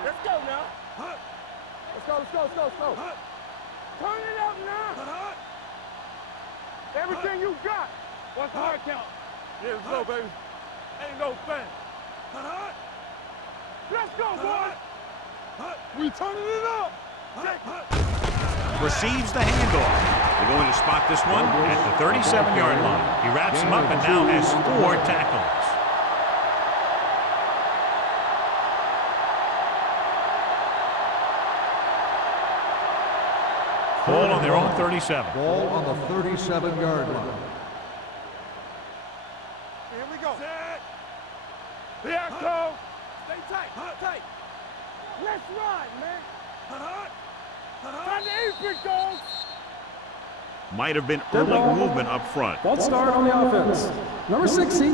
Let's go now. Let's go. Turn it up now. Everything you got. What's the hard count? Yeah, let's go, baby. Ain't no thing. Let's go, boy. We turning it up. Receives the handoff. They're going to spot this one at the 37-yard line. He wraps him up and now has 4 tackles. Ball on their own 37. Ball on the 37-yard line. Here we go. Here I come. Stay tight. Let's ride, man. Time to eat, big dogs. Might have been early movement up front. False start on the offense. Number 60.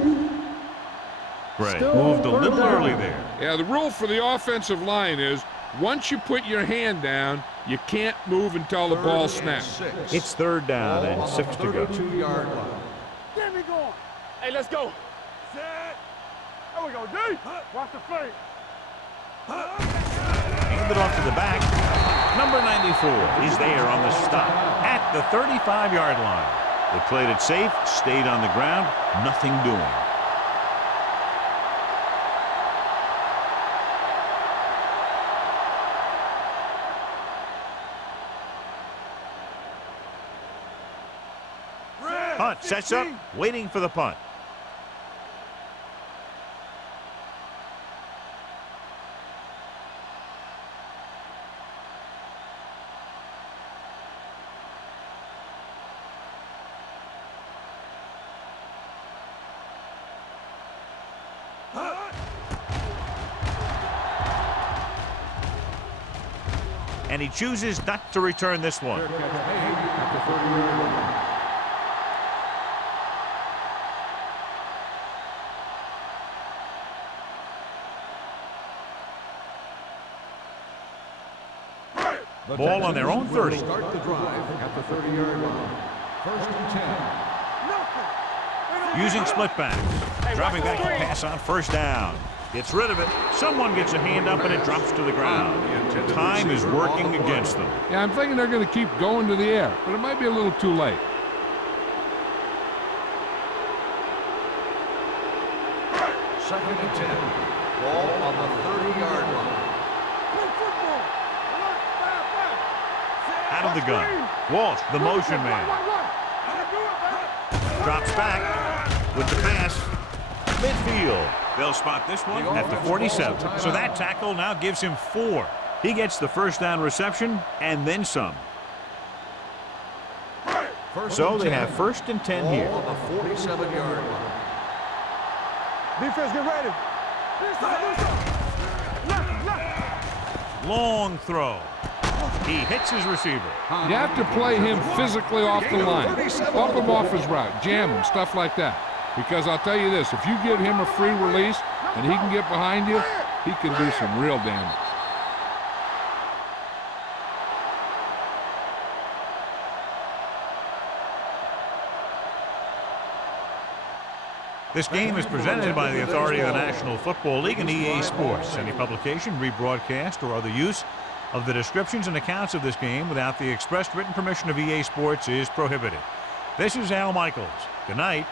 Gray Still moved a third little down. early there. Yeah, the rule for the offensive line is once you put your hand down, you can't move until the ball snaps. It's 3rd down and 6 to go. 32-yard line. Get me going. Hey, let's go. There we go, D. Watch the fake. Handed off to the back. Number 94 is there on the stop at the 35-yard line. They played it safe, stayed on the ground, nothing doing. Hunt sets up, waiting for the punt. And he chooses not to return this one. Fair catch made at the 30-yard line. The Ball on their own 30. Start the drive at the 30-yard line. First and 10. Using split backs. Dropping back to pass on first down. Gets rid of it. Someone gets a hand up and it drops to the ground. Time is working against them. Yeah, I'm thinking they're going to keep going to the air, but it might be a little too late. Second and 10. Ball on the 30-yard line. Out of the gun. Walsh, the motion man. Drops back with the pass. Midfield. They'll spot this one at the 47. So that tackle now gives him 4. He gets the first down reception and then some. So they have first and 10 here. Ball on the 47-yard line. Defense, get ready. Long throw. He hits his receiver. You have to play him physically off the line. Up him off his route. Jam him, stuff like that. Because I'll tell you this, if you give him a free release and he can get behind you, he can do some real damage. This game is presented by the authority of the National Football League and EA Sports. Any publication, rebroadcast, or other use of the descriptions and accounts of this game without the expressed written permission of EA Sports is prohibited. This is Al Michaels. Good night.